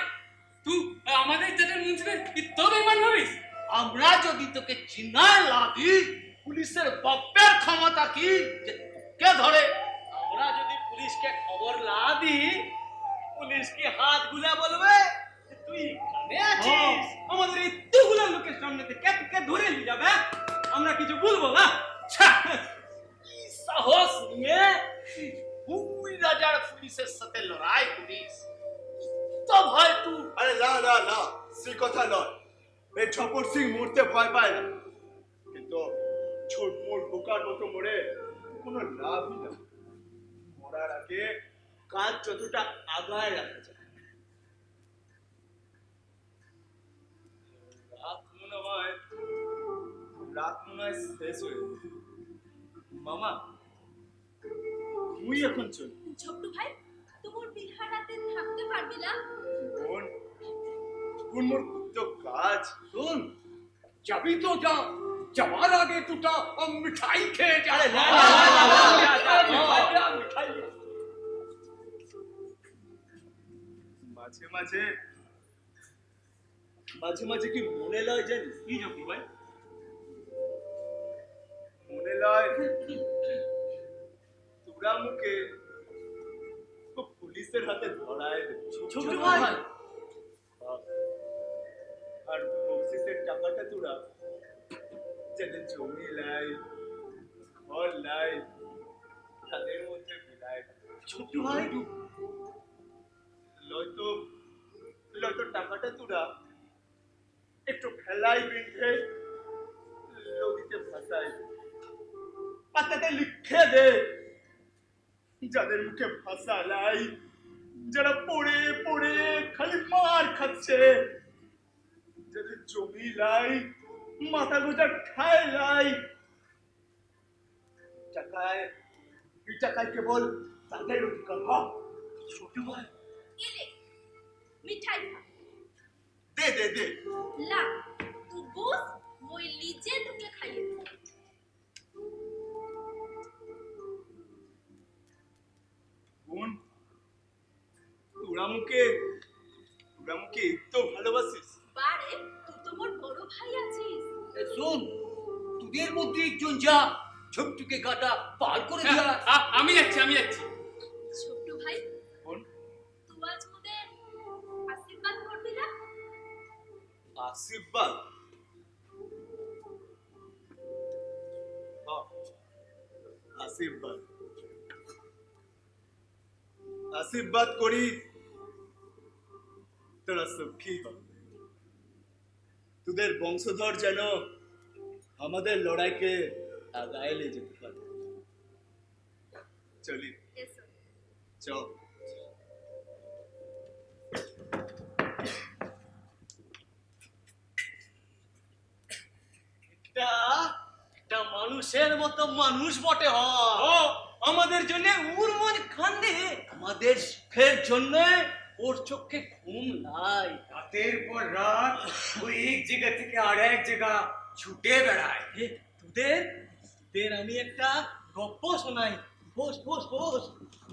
তুই আমাদের জেটের মুন্সিপের তো বেমান ভাবিস? আমরা যদি তোকে চিনায় লাগি, পুলিশের বাপের ক্ষমতা কি যে কে ধরে? আমরা যদি পুলিশকে খবর না দিই, পুলিশ কি হাত গুলা বলবে যে তুই এখানে আছিস? আমাদের এতগুলো লোকের সামনে থেকে কে ধরে নিয়ে যাবে? আমরা কিছু বলবো না। কি সাহস নিয়ে তুই রাজার পুলিশের সাথে লড়াই করিস? তো ভাই তুই আরে না সে কথা নয়। এই ছপর সিং মরতে ভয় পায় না, কিন্তু ছোট মোট বোকার মতো মরে কোনো লাভই না। মরার আগে কাজ যতটা আগায় রাখা যায়। রাত মনে হয় শেষ হয়ে গেছে। মামা তুই এখন চল। ছোট্ট ভাই, তোমার বিহারাতে থাকতে পারবি না? কোন মোর তো কাজ। শুন, যাবি তো যা, যাওয়ার আগে দুটা মিঠাই খেয়ে যা। মাঝে মাঝে কি মনে লয় জানিস? কি যাবি ভাই? মনে লয় তোরা মুখে পুলিশের হাতে ধরায় দে। ছোট ভাই, আর বকশিসের টাকাটা তোরা যাদের জমি লাই, ঘর লাই, তাদের মধ্যে বিলায়। ছোট ভাই, লয়তো টাকাটা তোরা একটু খেলাই বেঁধে নদীতে ভাসাই, পাতাতে লিখে দে যাদের মুখে ভাষা লাই, যারা পড়ে পড়ে খালি মার খাচ্ছে, যাদের জমি লাই, মাথা গোজা খায় লাই, টাকায় কেবল তাদের অধিকার। ছোট ভাই, এলে মিঠাই খা। দে লা, তুই বস, মই নিজে তোকে খাইয়ে দেব। বোন, তোরা মুখে তো ভালোবাসিস। বারে, তুই তো মোর বড় ভাই আছিস। শোন, তোদের মধ্যে একজন যা ছোট্টুকে গাটা পার করে দিয়া। আমি যাচ্ছি। ছোট্ট ভাই, বোন, তুই আজ মোদের আশীর্বাদ করবি না? আশীর্বাদ? আশীর্বাদ করি তোরা সুখী হ, তোদের বংশধর যেন আমাদের লড়াইকে আগায় নিয়ে যেতে পারে। চলি, এসো। চল। একটা মানুষের মতো মানুষ বটে হ। আমাদের জন্য উর মন কান্দে, আমাদের সুখের জন্য ওর চোখে ঘুম নাই। রাতের পর রাত ওই এক জায়গা থেকে আর এক জায়গা ছুটে বেড়ায়। তোদের আমি একটা গপ্প শোনাই। বস বস বস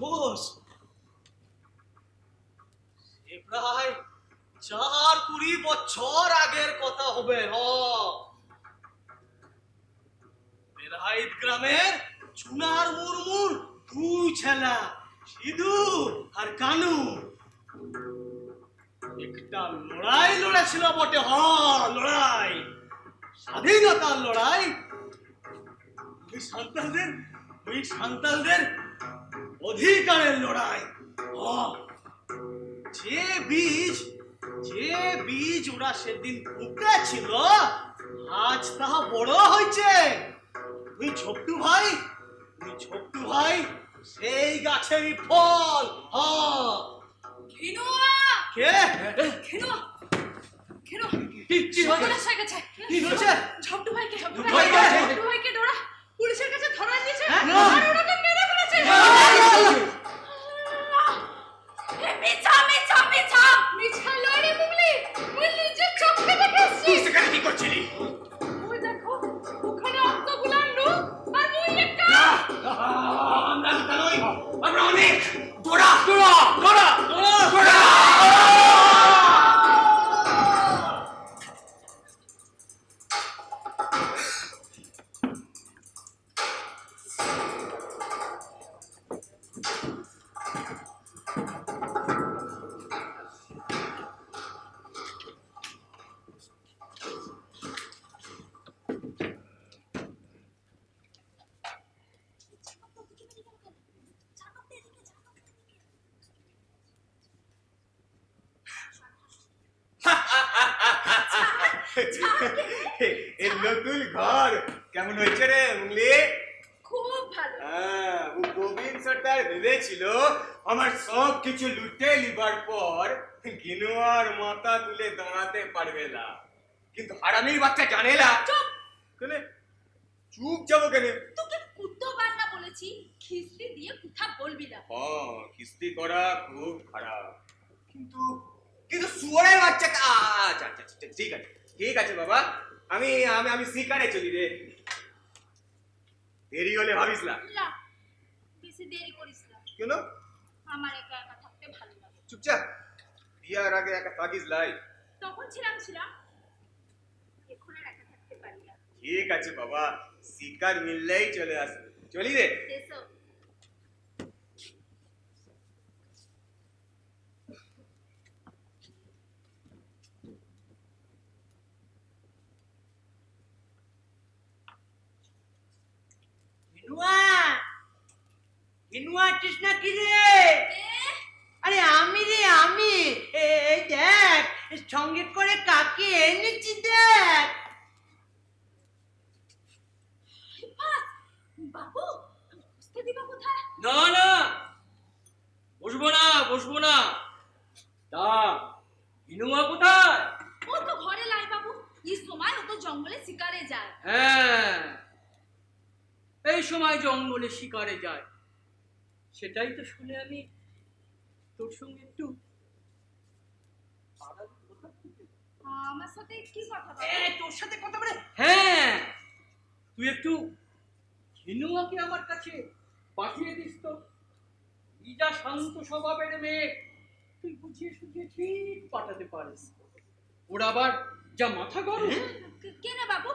বস। সে প্রায় 4-20 বছর আগের কথা হবে। সাইদ গ্রামের চুনার মুরমুর দুই ছেলা সিধু আর কানু একটা লড়াই লড়েছিল বটে। লড়াই, স্বাধীনতার লড়াই। ওই সান্তালদের অধিকারের লড়াই। যে বীজ ওরা সেদিন ফুটেছিল আজ তাহা বড় হয়েছে। ওই ছোট্টু ভাই সেই গাছেরই ফল। ঘিনুয়া কে ঘিনুয়া ঘিনুয়া কি হয়েছে? সর্বনাশ হয়ে গেছে। কি হয়েছে? ঝপটু ভাইকে ভাইকে? ঝপটু ভাইকে ওরা পুলিশের কাছে ধরা দিয়েছে হ্যাঁ? আর ওনাকে মেরে ফেলেছে। মিছা লয় রে বুবলি, ওই নিজের চোখে দেখেছি। তুই সেখানে কি করছিলি? ওই দেখো ওখানে অতগুলা লোক আর ওই একটা আমরা অনেক দৌড়া। এর নতুন ঘর কেমন হয়েছে রে মুঙ্গলি? খুব ভালো। ও গোবিন্দ সর্দার ভেবেছিল আমার সব কিছু লুটে নিবার পর গিনুয়ার মাথা তুলে দাঁড়াতে পারবে না, কিন্তু হারামির বাচ্চা জানে না। চুপ যাবো কেন? তোকে কুত্তবার না বলেছি, খিস্তি দিয়ে কথা বলবি না। কিস্তি করা খুব খারাপ, কিন্তু শুয়োরের বাচ্চা। আচ্ছা ঠিক আছে বাবা, আমি শিকারে চলি রে। দেরি হলে ভাবিস না। না, বেশি দেরি করিস না। কেন? আমার একা একা থাকতে ভালো লাগে। চুপচাপ বিয়ার আগে একা থাকিস লাই। তখন ছিলাম, এখন আর একা থাকতে পারি না। ঠিক আছে বাবা, শিকার মিললেই চলে আসবে। চলি রে। এসো। গিনুয়া আছিস না কি রে? আরে আমি এই দেখ সঙ্গে করে কাকে এনেছি দেখ। বাবু, বসতে দিবা কোথায়? না বসবো না। তা ইনুয়া কোথায়? ও তো ঘরে লাই বাবু, এই সময় ও তো জঙ্গলে শিকারে যায়। হ্যাঁ, এই সময় জঙ্গলে শিকারে যায়, সেটাই তো শুনে আমি তোর সঙ্গে একটু আমার সাথে কি কথা বলে? তোর সাথে কথা বলে। হ্যাঁ, তুই একটু হিনুয়াকে আমার কাছে পাঠিয়ে দিস তো। ইটা শান্ত স্বভাবের মেয়ে, তুই বুঝিয়ে সুঝিয়ে ঠিক পাঠাতে পারিস। ওর আবার যা মাথা গরম। কেন বাবু,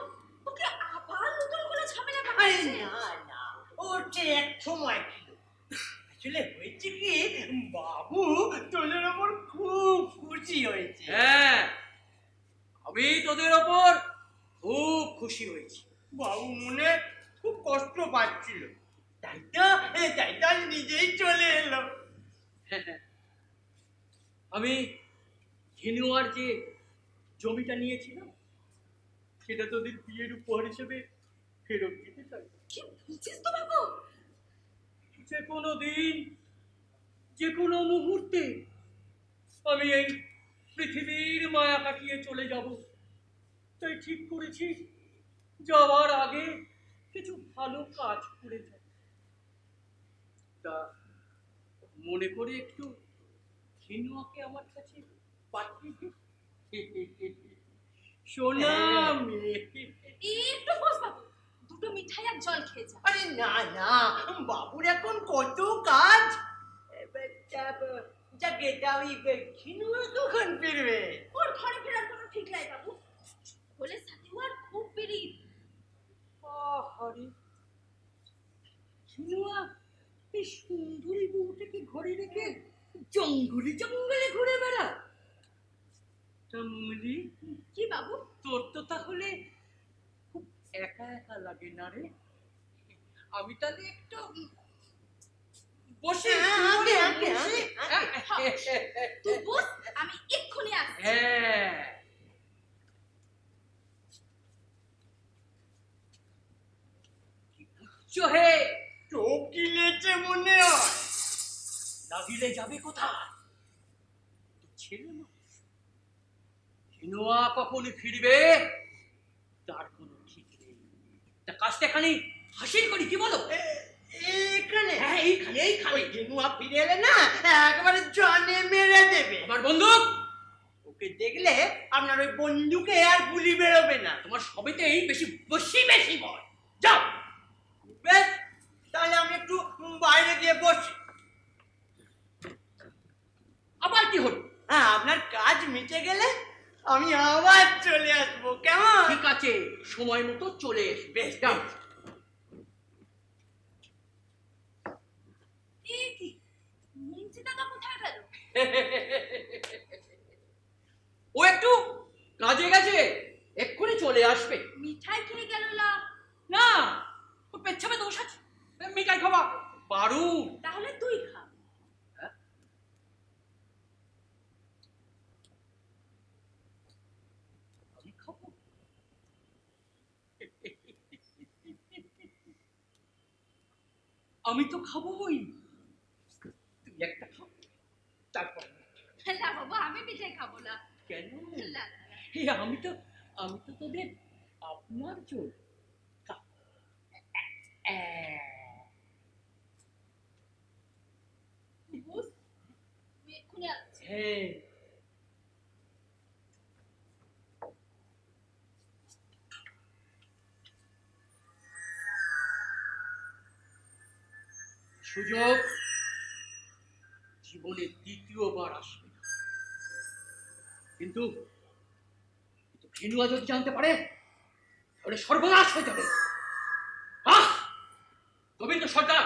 ওকে আবার নতুন করে ঝামেলা আরে পাকাচ্ছে? না ওর যে এক সময় ছিল। আসলে হয়েছে কি, বাবু তোদের ওপর খুব খুশি হয়েছে। হ্যাঁ, আমি তোদের ওপর খুব খুশি হয়েছি। বাবু মনে খুব কষ্ট পাচ্ছিল, তাই তো আজ নিজেই চলে এলো। আমি হিনুয়ার যে জমিটা নিয়েছিলাম সেটা তোদের বিয়ের উপহার হিসেবে ফেরত দিতে চাই। কি বলছিস তো বাবু? যে কোনো দিন, যে কোনো মুহূর্তে আমি এই পৃথিবীর মায়া কাটিয়ে চলে যাব, তাই ঠিক করেছি যাওয়ার আগে কিছু ভালো কাজ করে যাব। তা মনে করে একটু হিনুয়াকে আমার কাছে পাঠিয়ে দিস। সোনা মেয়ে। একটু বস বাবু, দুটো মিঠাই আর জল খেয়ে যা। আরে না বাবুর এখন কত কাজ। যাকে ওই খিনুয়া কখন ফিরবে? ওর ঘরে ফেরার কোনো ঠিক নাই বাবু, বলে সাথে ওর খুব পিড়ি। আরে সুন্দরী বউটাকে ঘরে রেখে জঙ্গলে জঙ্গলে ঘুরে বেড়া? তা মঙ্গলি, কি বাবু? তোর তো তাহলে খুব একা একা লাগে না রে? আমি তাহলে একটু বসে তুই বস, আমি এক্ষুনি আসছি। হ্যাঁ, হে চোখ গিলেছে মনে হয়। লাগিলে যাবে কোথায়? ছেলে মানুষ, হিনুয়া কখন ফিরবে তার কোনো ঠিক নেই। তা কাজটা খানি হাসিল করি, কি বলো? এখানে হ্যাঁ, এইখানে এইখানে। গেনুয়া ফিরে এলে না একেবারে জানে মেরে দেবে। আমার বন্দুক। ওকে দেখলে আপনার ওই বন্দুকে আর গুলি বেরোবে না। তোমার সবেতেই বেশি বেশি বেশি ভয়। যাও। বেশ, তাহলে আমি একটু বাইরে গিয়ে বসি। আবার কি হলো? হ্যাঁ, আপনার কাজ মিটে গেলে আমি আবার চলে আসবো, কেমন? ঠিক আছে, সময় মতো চলে এসো। বেশ, যাও। এ কি, মুন্সি দাদা কোথায় গেল? ও একটু কাজে গেছে, এক্ষুনি চলে আসবে। মিঠাই খেয়ে গেল না? না, ও পেচ্ছাবে দোষ আছে। মিঠাই খাওয়া পারু। তাহলে তুই খা। আমি খাবো? আমি তো খাবোই, তুই একটা খাও, তারপর। না বাবা, আমি মিঠাই খাবো না। কেন? না, আমি তো তোদের আপনার জন্য বুঝ, তুই এক্ষুনি আসছি। হ্যাঁ। সুযোগ জীবনে দ্বিতীয়বার আসবে না, কিন্তু ঘেনুয়া যদি জানতে পারে তাহলে সর্বনাশ হয়ে যাবে। আহ, গোবিন্দ সর্দার,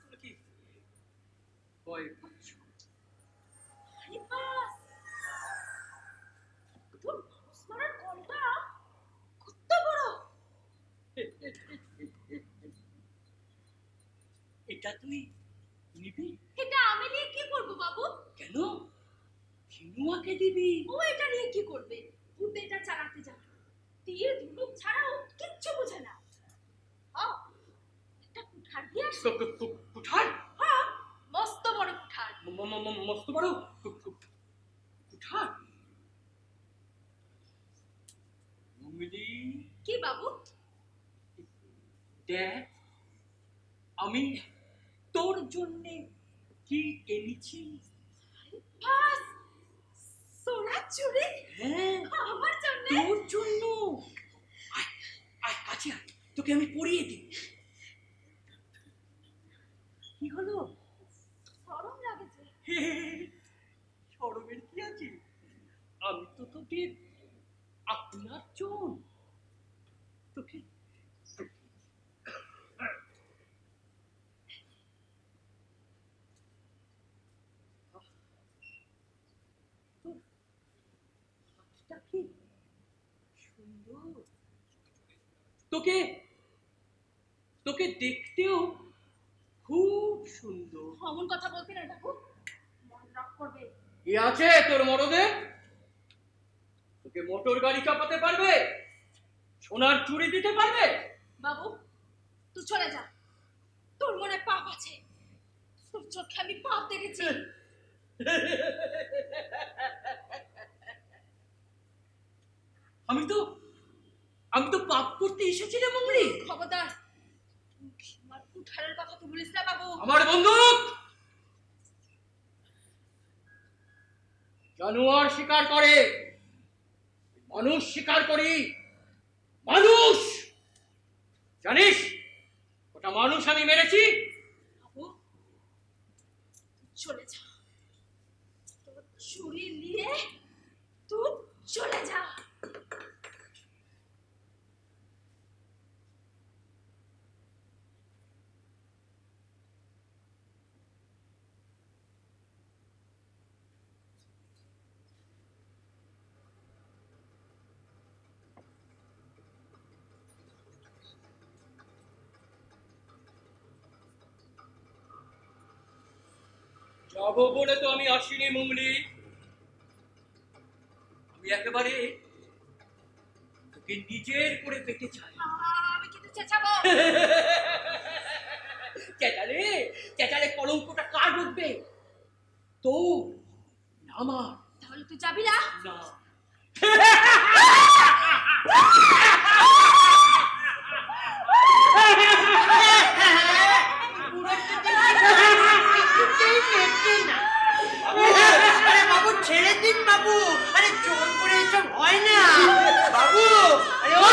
তুমি কি ভয় পাচ্ছ? আরে বাস, তোর মানুষ মারার কলটা কত বড়! এটা তুই নিবি? এটা আমি নিয়ে কি করবো বাবু? কেন? ঘেনুয়াকে দিবি? ও এটা নিয়ে কি করবে? ভূত এটা চালাতে জানে, তীর ধনুক ছাড়াও কিচ্ছু বোঝে না। একটা কুঠার দিয়ে আসো। কুঠার? হ্যাঁ, মস্ত বড় কুঠার। মস্ত বড় কুঠার? মঙ্গলি, কি বাবু? দেখ আমি তোর জন্য কি এনেছি। বাস, সোনা চুড়ি? হ্যাঁ, আমার জন্য? তোর জন্য। আয় আয় কাছে আয়, তোকে আমি পরিয়ে দিই। কি হলো? শরম লাগছে। শরমের কি আছে? আমি তো তোদের আপনার জন। তোকে হাতটা কি সুন্দর, তোকে তোকে দেখতেও খুব সুন্দর। অমন কথা বলবি না বাবু, মন রাগ করবে। কি আছে তোর মরদে? তোকে মোটর গাড়ি চাপাতে পারবে, সোনার চুড়ি দিতে পারবে? বাবু তুই চলে যা, তোর মনে পাপ আছে, তোর চোখে আমি পাপ দেখেছি। আমি তো পাপ করতে এসেছি রে মঙ্গলি। খবরদার, আমার কুঠারের কথা তুই বলিস না বাবু। আমার বন্দুক। জানোয়ার শিকার করে, মানুষ শিকার করি। মানুষ, জানিস ওটা মানুষ আমি মেরেছি। বাবু চলে যা, তোর চুরি নিয়ে তুই চলে যা। যাব বলে তো আমি আসিনি মুঙ্গলি। আমি একেবারে তোকে নিজের করে পেতে চাই। আমি কিন্তু চেঁচাবো। চেঁচালে চেঁচালে কলঙ্কটা কার উঠবে? তো না আমার। তাহলে তুই যাবি না? না। আরে বাবু ছেড়ে দিন বাবু, আরে জোর করে এসব হয় না বাবু। আরে ও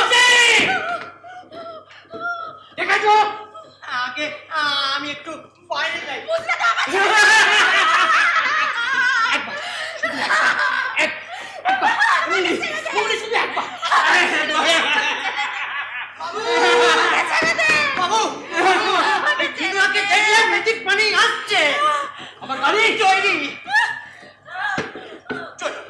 দেখেছো? আগে আমি একটু বাইরে যাই। বুঝলে তো আমার বাবু এই জিনুয়াকে দেখলে ম্যাজিক পানি আসছে। আমার গাড়ি তৈরি চলো।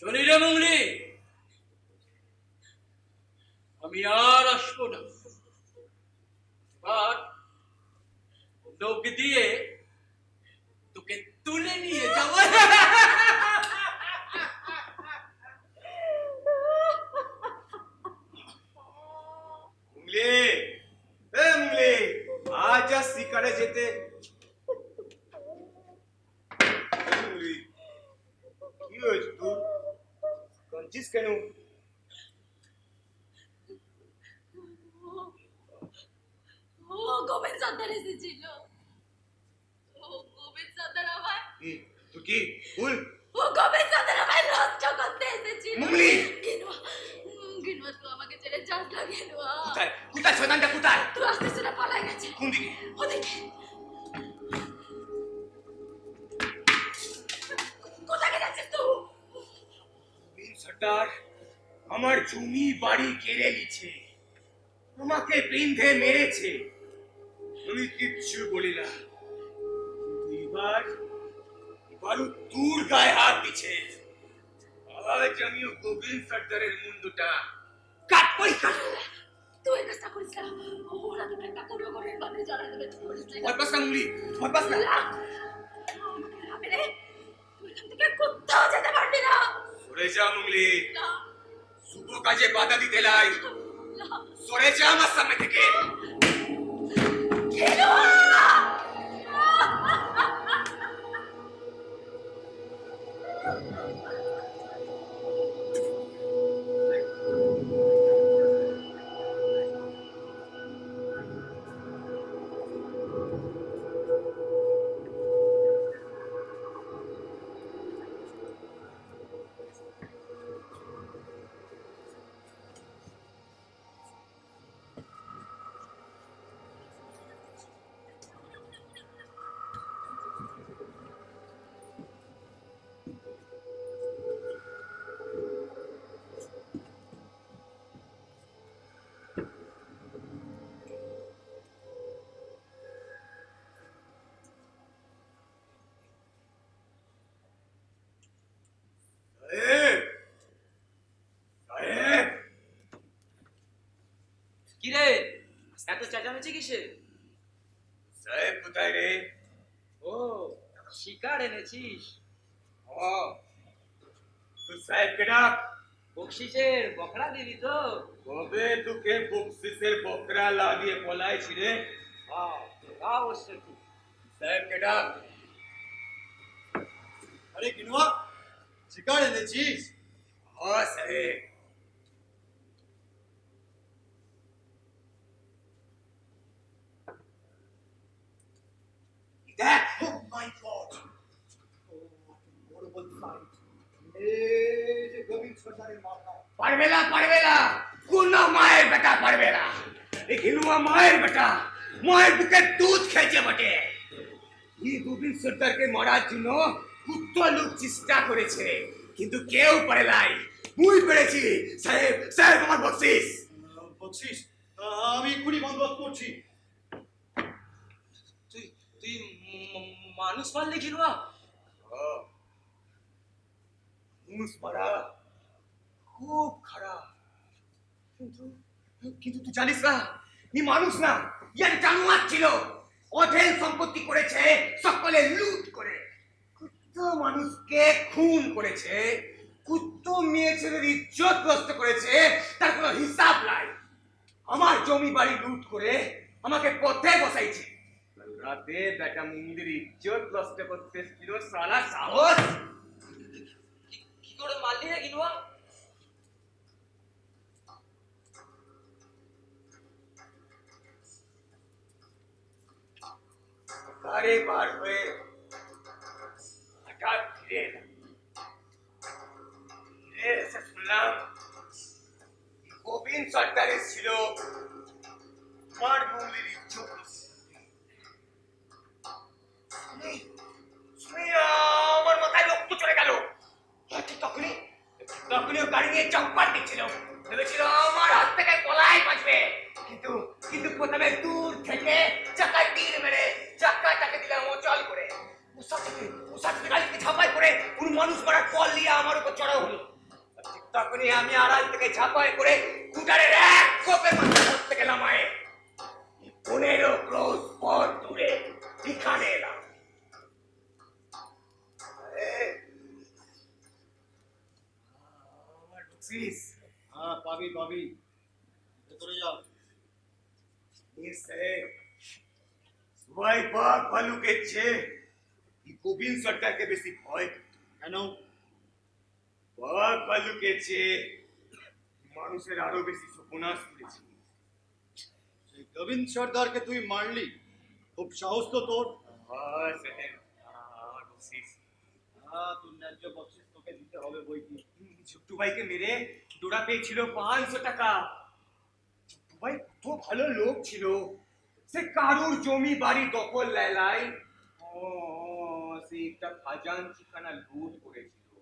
চলি রে মুঙ্গলি, আমি আর আসবো না। আর লোক দিয়ে তোকে তুলে নিয়ে যাবো। মুঙ্গলি, এ মুঙ্গলি, আজ আর শিকারে যেতে। মুঙ্গলি, কি হয়েছে তোর? কাঁদছিস কেন? ও গোবিন্দ সর্দার এসেছিল। ও গোবিন্দ সর্দার আমায় তুই কি ভুল? ও গোবিন্দ সর্দার আমায় নষ্ট করতে এসেছিল। মুঙ্গলি! গিনুয়া, গিনুয়া তুই আমাকে ছেড়ে যাস না গিনুয়া। কোথায় কোথায় শয়তানটা কোথায়? তুই আসতে শুনে পালাই গেছে। কোন দিকে? ওদিকে। কোথায় গেছিস তুই? সর্দার আমার জমি বাড়ি কেড়ে নিচ্ছে, আমাকে বৃন্ধে মেরেছে, আমি কিচ্ছু বলি না। কিন্তু এবারও তোর গায়ে হাত দিচ্ছে। আজ আমি গোবিন্দ সর্দারের মুন্ডুটা কাটবই কাটবো। তুই এই কাজটা করিস না। ওরা তোকে একটা কোনো করে বানিয়ে জ্বালা দেবে। তুই করিস না। ভয় পাস না মুঙ্গলি, ভয় পাস না। আমাকে রাখবে রে। তুই এখান থেকে কোথাও যেতে পারবি না। সরে যা মুঙ্গলি, না, শুভ কাজে বাধা দিতে লাই। না। সরে যা আমার সামনে থেকে। গিনুয়া! কিরে এত চেঁচামেচি কিসে? সাহেব কোথায় রে? ও শিকার এনেছিস? তুই সাহেবকে ডাক। বকশিসের বকরা দিবি তো? কবে তোকে বকশিসের বকরা লাগিয়ে পলাইছি রে? অবশ্যই ঠিক। সাহেবকে ডাক। আরে গিনুয়া, শিকার এনেছিস? হ্যাঁ সাহেব। দেখ। Oh my God! horrible sight. এই যে গোবিন্দ সর্দারের মাথা। পারবে না কোন মায়ের বেটা পারবে না। এই ঘিনুয়া মায়ের বেটা, মায়ের বুকে দুধ খেয়েছে বটে। এই গোবিন্দ সর্দারকে মারার জন্য কত লোক চেষ্টা করেছে, কিন্তু কেউ পারে নাই। মুই পেরেছি। সাহেব সাহেব আমার বকশিস। বলছিস? আমি এক্ষুনি বন্দোবস্ত করছি। তুই মানুষ মারলি গিলুয়া? মানুষ মারা খুব খারাপ, কিন্তু কিন্তু তুই জানিস না, ই মানুষ না, ইয়ার জানোয়ার ছিল। অঢেল সম্পত্তি করেছে, সকলে লুট করে, কত মানুষকে খুন করেছে, কত মেয়ে ছেলের ইজ্জত নষ্ট করেছে, তার কোনো হিসাব নাই। আমার জমি বাড়ি লুট করে আমাকে পথে বসাইছে। রাতে বেটা মন্দির ইজ্জত নষ্ট করতে ছিল, সালা সাহস। কি করে মারলি রে গিলুয়া? ঘরে বার হয়ে হঠাৎ ফিরে এলাম। ফিরে এসে শুনলাম গোবিন্দ সরকারের ছিল আমার মন্দির ইজ্জত। আমার মাথায় রক্ত চলে গেল। ঠিক তখনই ও গাড়ি নিয়ে চম্পার দিচ্ছিল, ভেবেছিল আমার হাত থেকে গলায় বাঁচবে, কিন্তু কিন্তু প্রথমে দূর থেকে চাকায় তীর মেরে চাকাটাকে দিলাম অচল করে। ওর সাথে গাড়িতে ঝাঁপাই করে কোন মানুষ মারার কল নিয়ে আমার উপর চড়াও হলো। ঠিক তখনই আমি আড়াল থেকে ঝাঁপাই করে কুটারের এক কোপে মাথা ধরতে গেলাম। 15 ক্রোশ পথ দূরে এখানে এলাম। আমার বকশিস। হ্যাঁ, পাবি পাবি, ভেতরে যাও। সবাই বাঘ ভালুকের চেয়ে গোবিন্দ সরকারকে বেশি ভয় করত। কেন? বাঘ ভালুকের চেয়ে মানুষের আরো বেশি সর্বনাশ করেছে। সেই গোবিন্দ সর্দারকে তুই মারলি, খুব সাহস তো তোর। আমার বকশিস। হ্যাঁ, তোর ন্যায্য বকশিস তোকে দিতে হবে বই কি। ছোট্টু ভাইকে মেরে ডোরা পেয়েছিল 500 টাকা। ছোট্টু ভাই কত ভালো লোক ছিল, সে কারুর জমি বাড়ি দখল লাই সে একটা খাজানচিখানা লুট করেছিল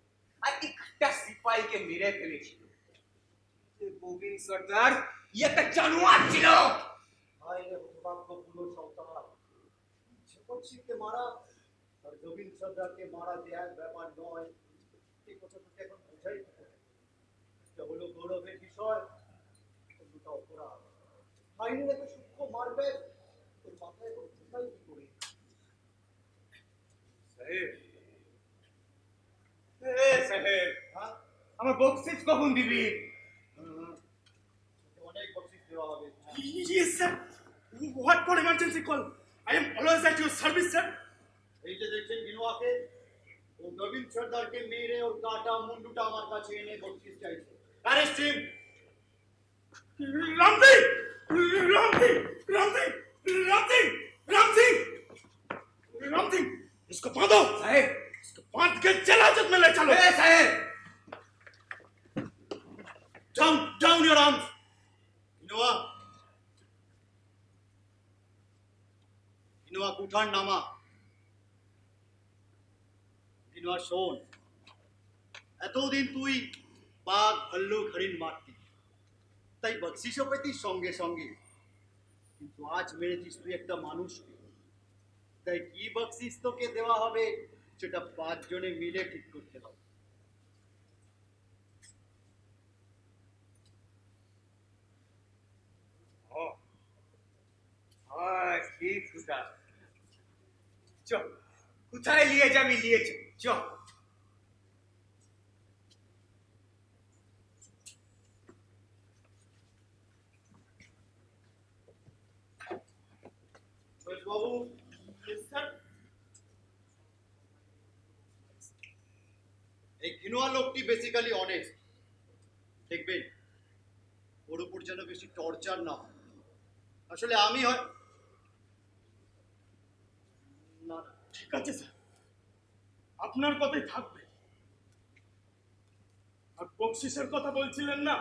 আর একটা সিপাহীকে মেরে ফেলেছিল। গোবিন্দ সর্দার একটা জানোয়ার ছিল। ভাই রে হতভাগ্য পুরো সন্তান, বকশিসকে মারা আর গোবিন্দ সর্দারকে মারা যে এক ব্যাপার নয়, এই কথা তোকে এখন বোঝাই হবে। এটা হলো গৌরবের বিষয়, দুটো অপরাধ। আইনের এত সূক্ষ্ম মারবে, তোর মাথায় এখন কোথায় কি করে? সাহেব, হ্যাঁ, আমার বকশিস কখন দিবি? তোকে অনেক বকশিস দেওয়া হবে। Yes, sir. What for emergency call? I am always at your service, sir. এই যে দেখছেন বিনোয়াকে, ও গোবিন্দ সর্দারকে মেরে ওর কাটা মুন্ডুটা আমার কাছে এনে বকশিস চাইছে। Arrest him. Ramzi! Ramzi! Ramzi! Ramzi! Ramzi! Ramzi! इसको बांधो, साहेब, इसको बांध के जेल हाजत में ले चलो। साहेब, Down, down your arms. বিনোয়া, বিনোয়া কুঠার নামা। বিনোয়া শোন, এতদিন তুই বাঘ ভাল্লুক হরিণ মারতি, তাই বকশিসও পেতিস সঙ্গে সঙ্গে, কিন্তু আজ মেরেছিস তুই একটা মানুষকে, তাই কি বকশিস তোকে দেওয়া হবে সেটা 5 জনে মিলে ঠিক করতে হবে। ঠিক কোথায়? চল, কোথায় নিয়ে যাবি নিয়ে চল। বাবু, এই কিনোয়া লোকটি বেসিক্যালি অনেস্ট, দেখবেন ওর উপর যেন বেশি টর্চার না হয়। আসলে আমি হয় না না, ঠিক আছে স্যার, আপনার কথাই থাকবে। আর বকশিসের কথা বলছিলেন না,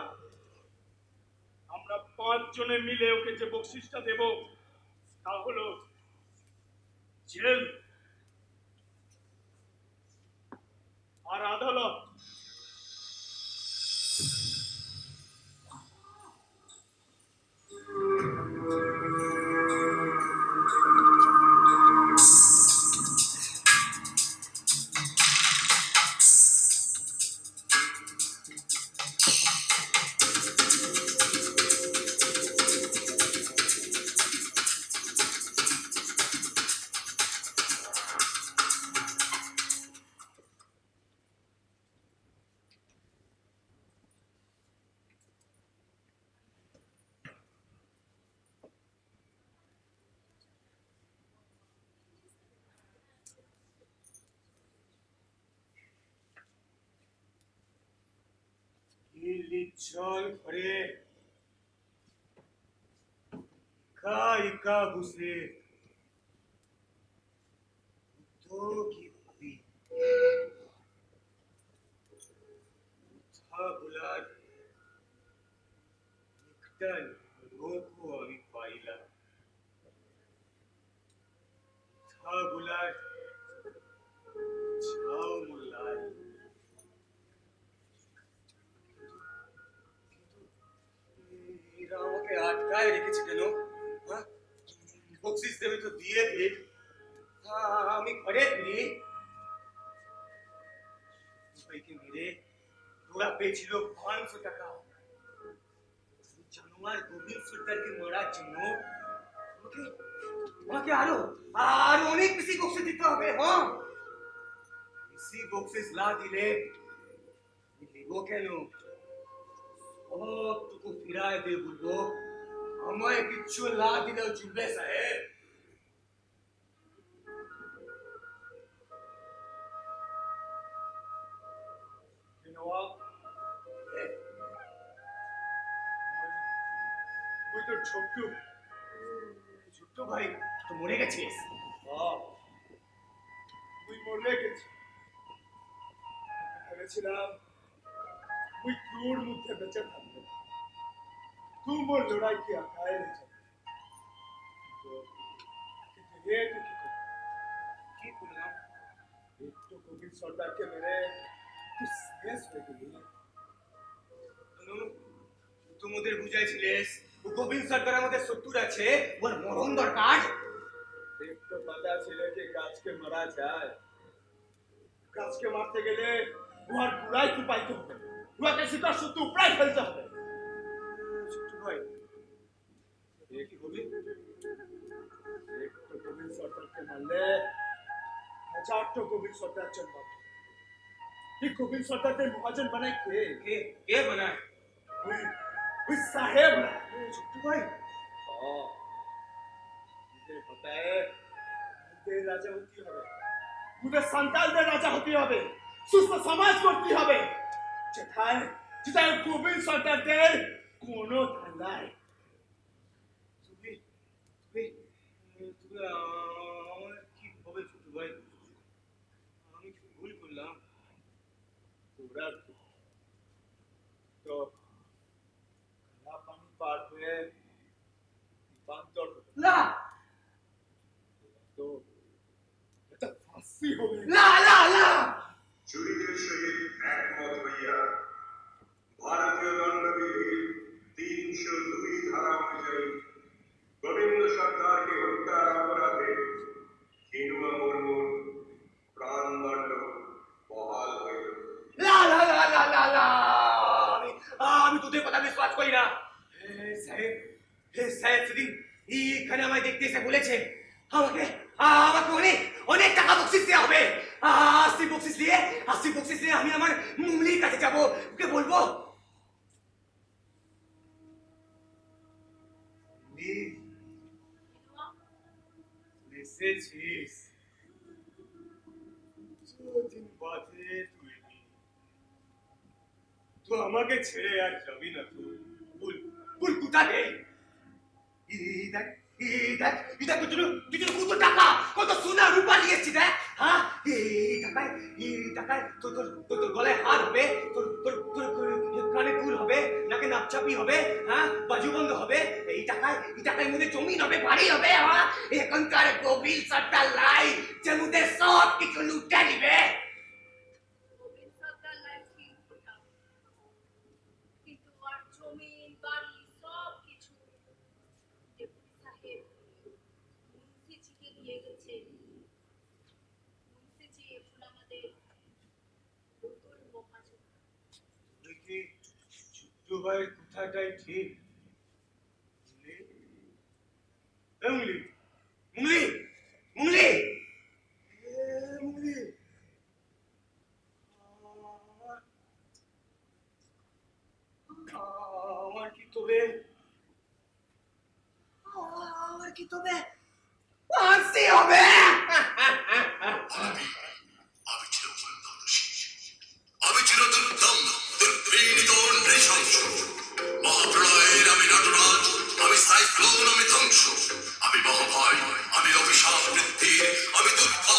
আমরা 5 জনে মিলে ওকে যে বকশিসটা দেব তা হলো জেল আর আদালত। জলদি চল ঘরে একা একা বসে তো কি ভাবি কথা বলার একটা লোকও আমি পাইলাম কথা বলার ছাও মোল্লাই এরা আমাকে আটকায় রেখেছে কেন হ্যাঁ? বকশিস দেবে তো দিয়ে দে আমি ঘরে ফিরি ভাইকে মেরে ওরা পেয়েছিল 500 টাকা জানোয়ার গোবিন্দ সর্দারকে মারার জন্য আমাকে আমাকে আরো আরো অনেক বেশি বকশিস দিতে হবে হ্যাঁ বেশি বকশিস না দিলে দেব কেন সবটুকু ফিরায় দে বলবো আমায় কিচ্ছু না দিলেও চলবে সাহেব নবাব ওই তোর ছোট্টু ছোট্ট ভাই তো মরে গেছিস তুই মরে গেছিস ভেবেছিলাম তুই তোর মধ্যে বেঁচে থাকবে তুই মোর লড়াইকে আঁকায় রেখে কি করলাম একটু গোবিন্দ সর্দারকে মেরে তুই শেষ হয়ে গেলি তোমাদের বুঝাইছিলিস গোবিন্দ সর্দার আমাদের শত্রুর আছে ওর মরণ দরকার একটু পাতা ছিল যে গাছকে মারা যায় গাছকে মারতে গেলে উহার গুড়াই কুপাইতে হবে উহাকে শিকার শত্রু প্রায় ফেলতে হবে শত্রু ভাই কি গোবিন্দ একটু গোবিন্দ সর্দারকে মারলে হাজারটা গোবিন্দ সর্দার জন্মাবে ये गोविंद सरदार ने महाजन बनाए के बनाए ওই সাহেব ছোট্টু ভাই मुझे पता है मुझे राजा होती হবে मुझे সন্তানদের রাজা হতে হবে সুস্থ সমাজ করতে হবে যেখানে যেখানে গোবিন্দ সর্দারদের কোনো ধার নাই তুমি তুমি তুমি আমার কি হবে ছোট্টু ভাই আমি কি ভুল করলাম तो काला पानी पार हुए ना तो फांसी हो गई ला ला ला চুরিদের সহিত একমত হইয়া ভারতীয় দণ্ডবিধির 302 ধারা অনুযায়ী গোবিন্দ সর্দারকে হত্যার অপরাধে কিনুয়া মুর্মুর প্রাণদণ্ড বহাল হইল। লা লা লা লা লা লা আমি তোদের কথা বিশ্বাস করি না সাহেব সেদিন এইখানে আমায় দেখতে এসে বলেছে আমাকে আমাকে অনেক অনেক টাকা বকশিস দেওয়া হবে 80 বকশিস দিয়ে আমি আমার মুমলির কাছে যাবো ওকে বলবো এসেছিস দিন বাদে তুই তো আমাকে ছেড়ে আর যাবি না তুই বল বল কোথায় দেখ কত টাকা কত সোনা রূপা নিয়েছি দেখ হ্যাঁ এই টাকায় তোর গলায় হার হবে তোর কানে ফুল হবে নাকে নাপচাপি হবে হ্যাঁ বাজুবন্ধ হবে এই টাকায় মধ্যে জমিন হবে বাড়ি হবে হ্যাঁ এখনকার গোবিন্দ সর্দার লাই যে মধ্যে সব কিছু লুটে নিবে গোবিন্দ সর্দার লাইফ ঠিক ওঠা কিন্তু আর জমিন বাড়ি সব কিছু ডেপুটি সাহেব মুন্সিজিকে দিয়ে গেছে মুন্সিজি এখন আমাদের নতুন মহাজন দেখি ছোট্ট ভাইয়ের কথাটাই ঠিক মুংলি মুংলি মুংলি মুংলি আমার কি তবে ফাঁসি হবে আমি চিরন্তন দুর্বিনীত নৃশংস বিধ্বংস। মহাপ্রলয়ের আমি নটরাজ, আমি সাইক্লোন, আমি ধ্বংস, আমি মহাভয়, আমি অভিশাপ বৃদ্ধির, আমি দুর্বা,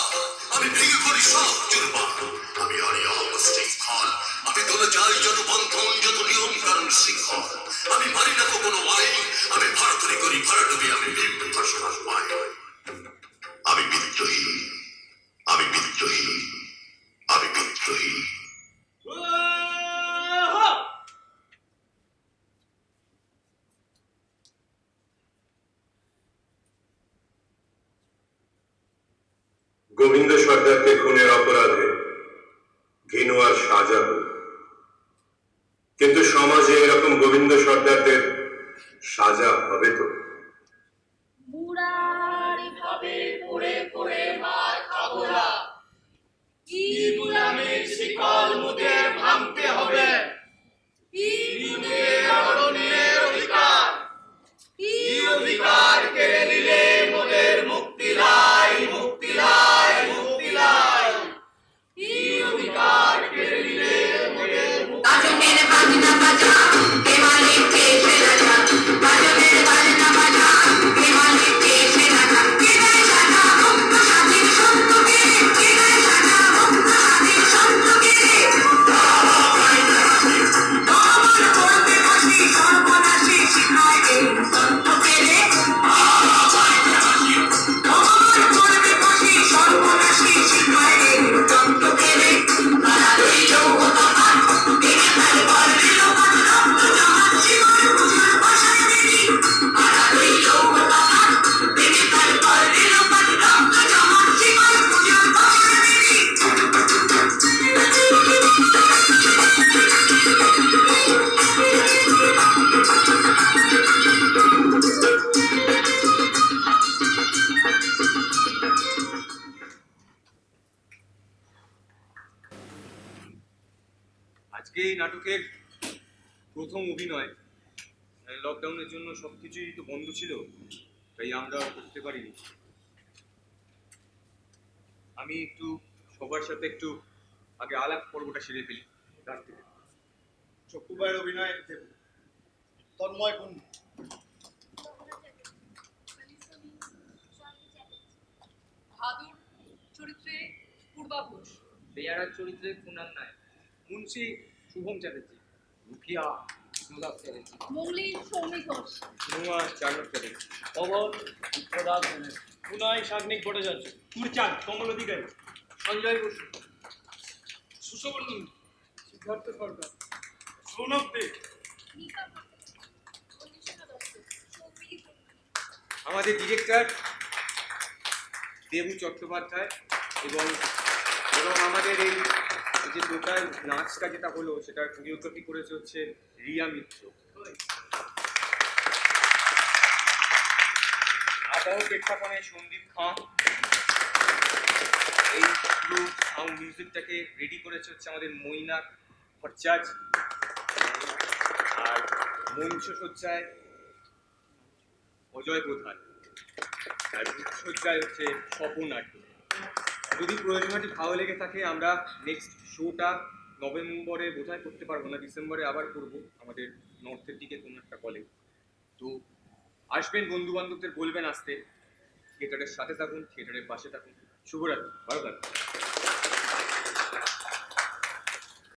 আমি ভেঙে করি সব চুরবা, আমি অনিয়ম শৃঙ্খল, আমি তোলে যাই যত বন্ধন, যত নিয়ম কারণ শৃঙ্খল, আমি মারি না কোনো আইন, আমি ভারতরি করি ভারতবি, আমি বীর ভাষণ পাই। আমি বিদ্রোহী, আমি বিদ্রোহী, আমি বিদ্রোহী। গোবিন্দ সর্দারকে খুনের অপরাধে ঘিনু আর সাজা হল, কিন্তু সমাজে এরকম গোবিন্দ সর্দারদের সাজা হবে তো? মুরারি ভাবে পড়ে পড়ে মার খাবো না। কি গুলামের শিকল মুদের ভাঙতে হবে। কি মুদের অরণ্যের অধিকার, কি অধিকার কেড়ে নিলে মোদের মুক্তি লাই, মুক্তি লাই, মুক্তি লাই। কি অধিকার কেড়ে নিলে মোদের বাজনের বাজনা বাজা, কে মালিক এসে রাজা। বাজনের বাজনা বাজা, কে মালিক এসে রাজা। কে গায় সাজা মুক্ত স্বাধীন সত্যকে, কে গায় সাজা মুক্ত স্বাধীন সত্যকে। তোমার করতে বসি সর্বনাশী শিখায় এই সত্যকে রে। তোমার করতে বসি সর্বনাশী শিখায় এই সত্যকে রে। তারা রইল তোমার ভেঙে ফেলে পারবে লোকাল রক্ত জমাট জীবন বুঝার ভাষায় দেরি। তারা রইল তোমার ভেঙে ফেলে পারবে লোকাল রক্ত জমাট জীবন বুঝার ভাষায় দেরি। আজকে এই নাটকের প্রথম অভিনয়। লকডাউনের জন্য সবকিছুই তো বন্ধ ছিল, তাই আমরা করতে পারিনি। আমি একটু সবার সাথে একটু আগে আলাপ পর্বটা সেরে ফেলি। তার থেকে চক্ষুবাইয়ের অভিনয় তন্ময় কোন? ভাদুর চরিত্রে পূর্বা ঘোষ, বেয়ারার চরিত্রে কুনাল নায়ক, মুন্সি শুভম চ্যাটার্জি, মুখিয়া বিষ্ণুদাস চ্যাটার্জি, মৌলি সৌমি ঘোষ, নুয়া চারণ চ্যাটার্জি, পবন বিপ্রদাস দীনেশ, পুনাই সাগ্নিক ভট্টাচার্য, কুরচাঁদ কমল অধিকারী, সঞ্জয় বসু, সুশোভন, সিদ্ধার্থ সরকার, সৌনক দে। আমাদের ডিরেক্টর দেবু চট্টোপাধ্যায় এবং এবং আমাদের এই যে টোটাল নাচটা যেটা হলো সেটার কোরিওগ্রাফি করেছে হচ্ছে রিয়া মিত্র। আবহ প্রেক্ষাপটে সন্দীপ খান। এই পুরো সাউন্ড মিউজিকটাকে রেডি করেছে হচ্ছে আমাদের মৈনাক ভট্টাচার্য। আর মঞ্চ সজ্জায় অজয় প্রধান, আর সজ্জায় হচ্ছে স্বপন আড্ড। যদি প্রয়োজনটি ভালো লেগে থাকে আমরা নেক্সট শোটা নভেম্বরে বোধহয় করতে পারবো না, ডিসেম্বরে আবার করব আমাদের নর্থের দিকে কোনো একটা কলে। তো আসবেন, বন্ধু বান্ধবদের বলবেন আসতে। থিয়েটারের সাথে থাকুন, থিয়েটারের পাশে থাকুন। শুভরাত্রি, ভালো থাকুন।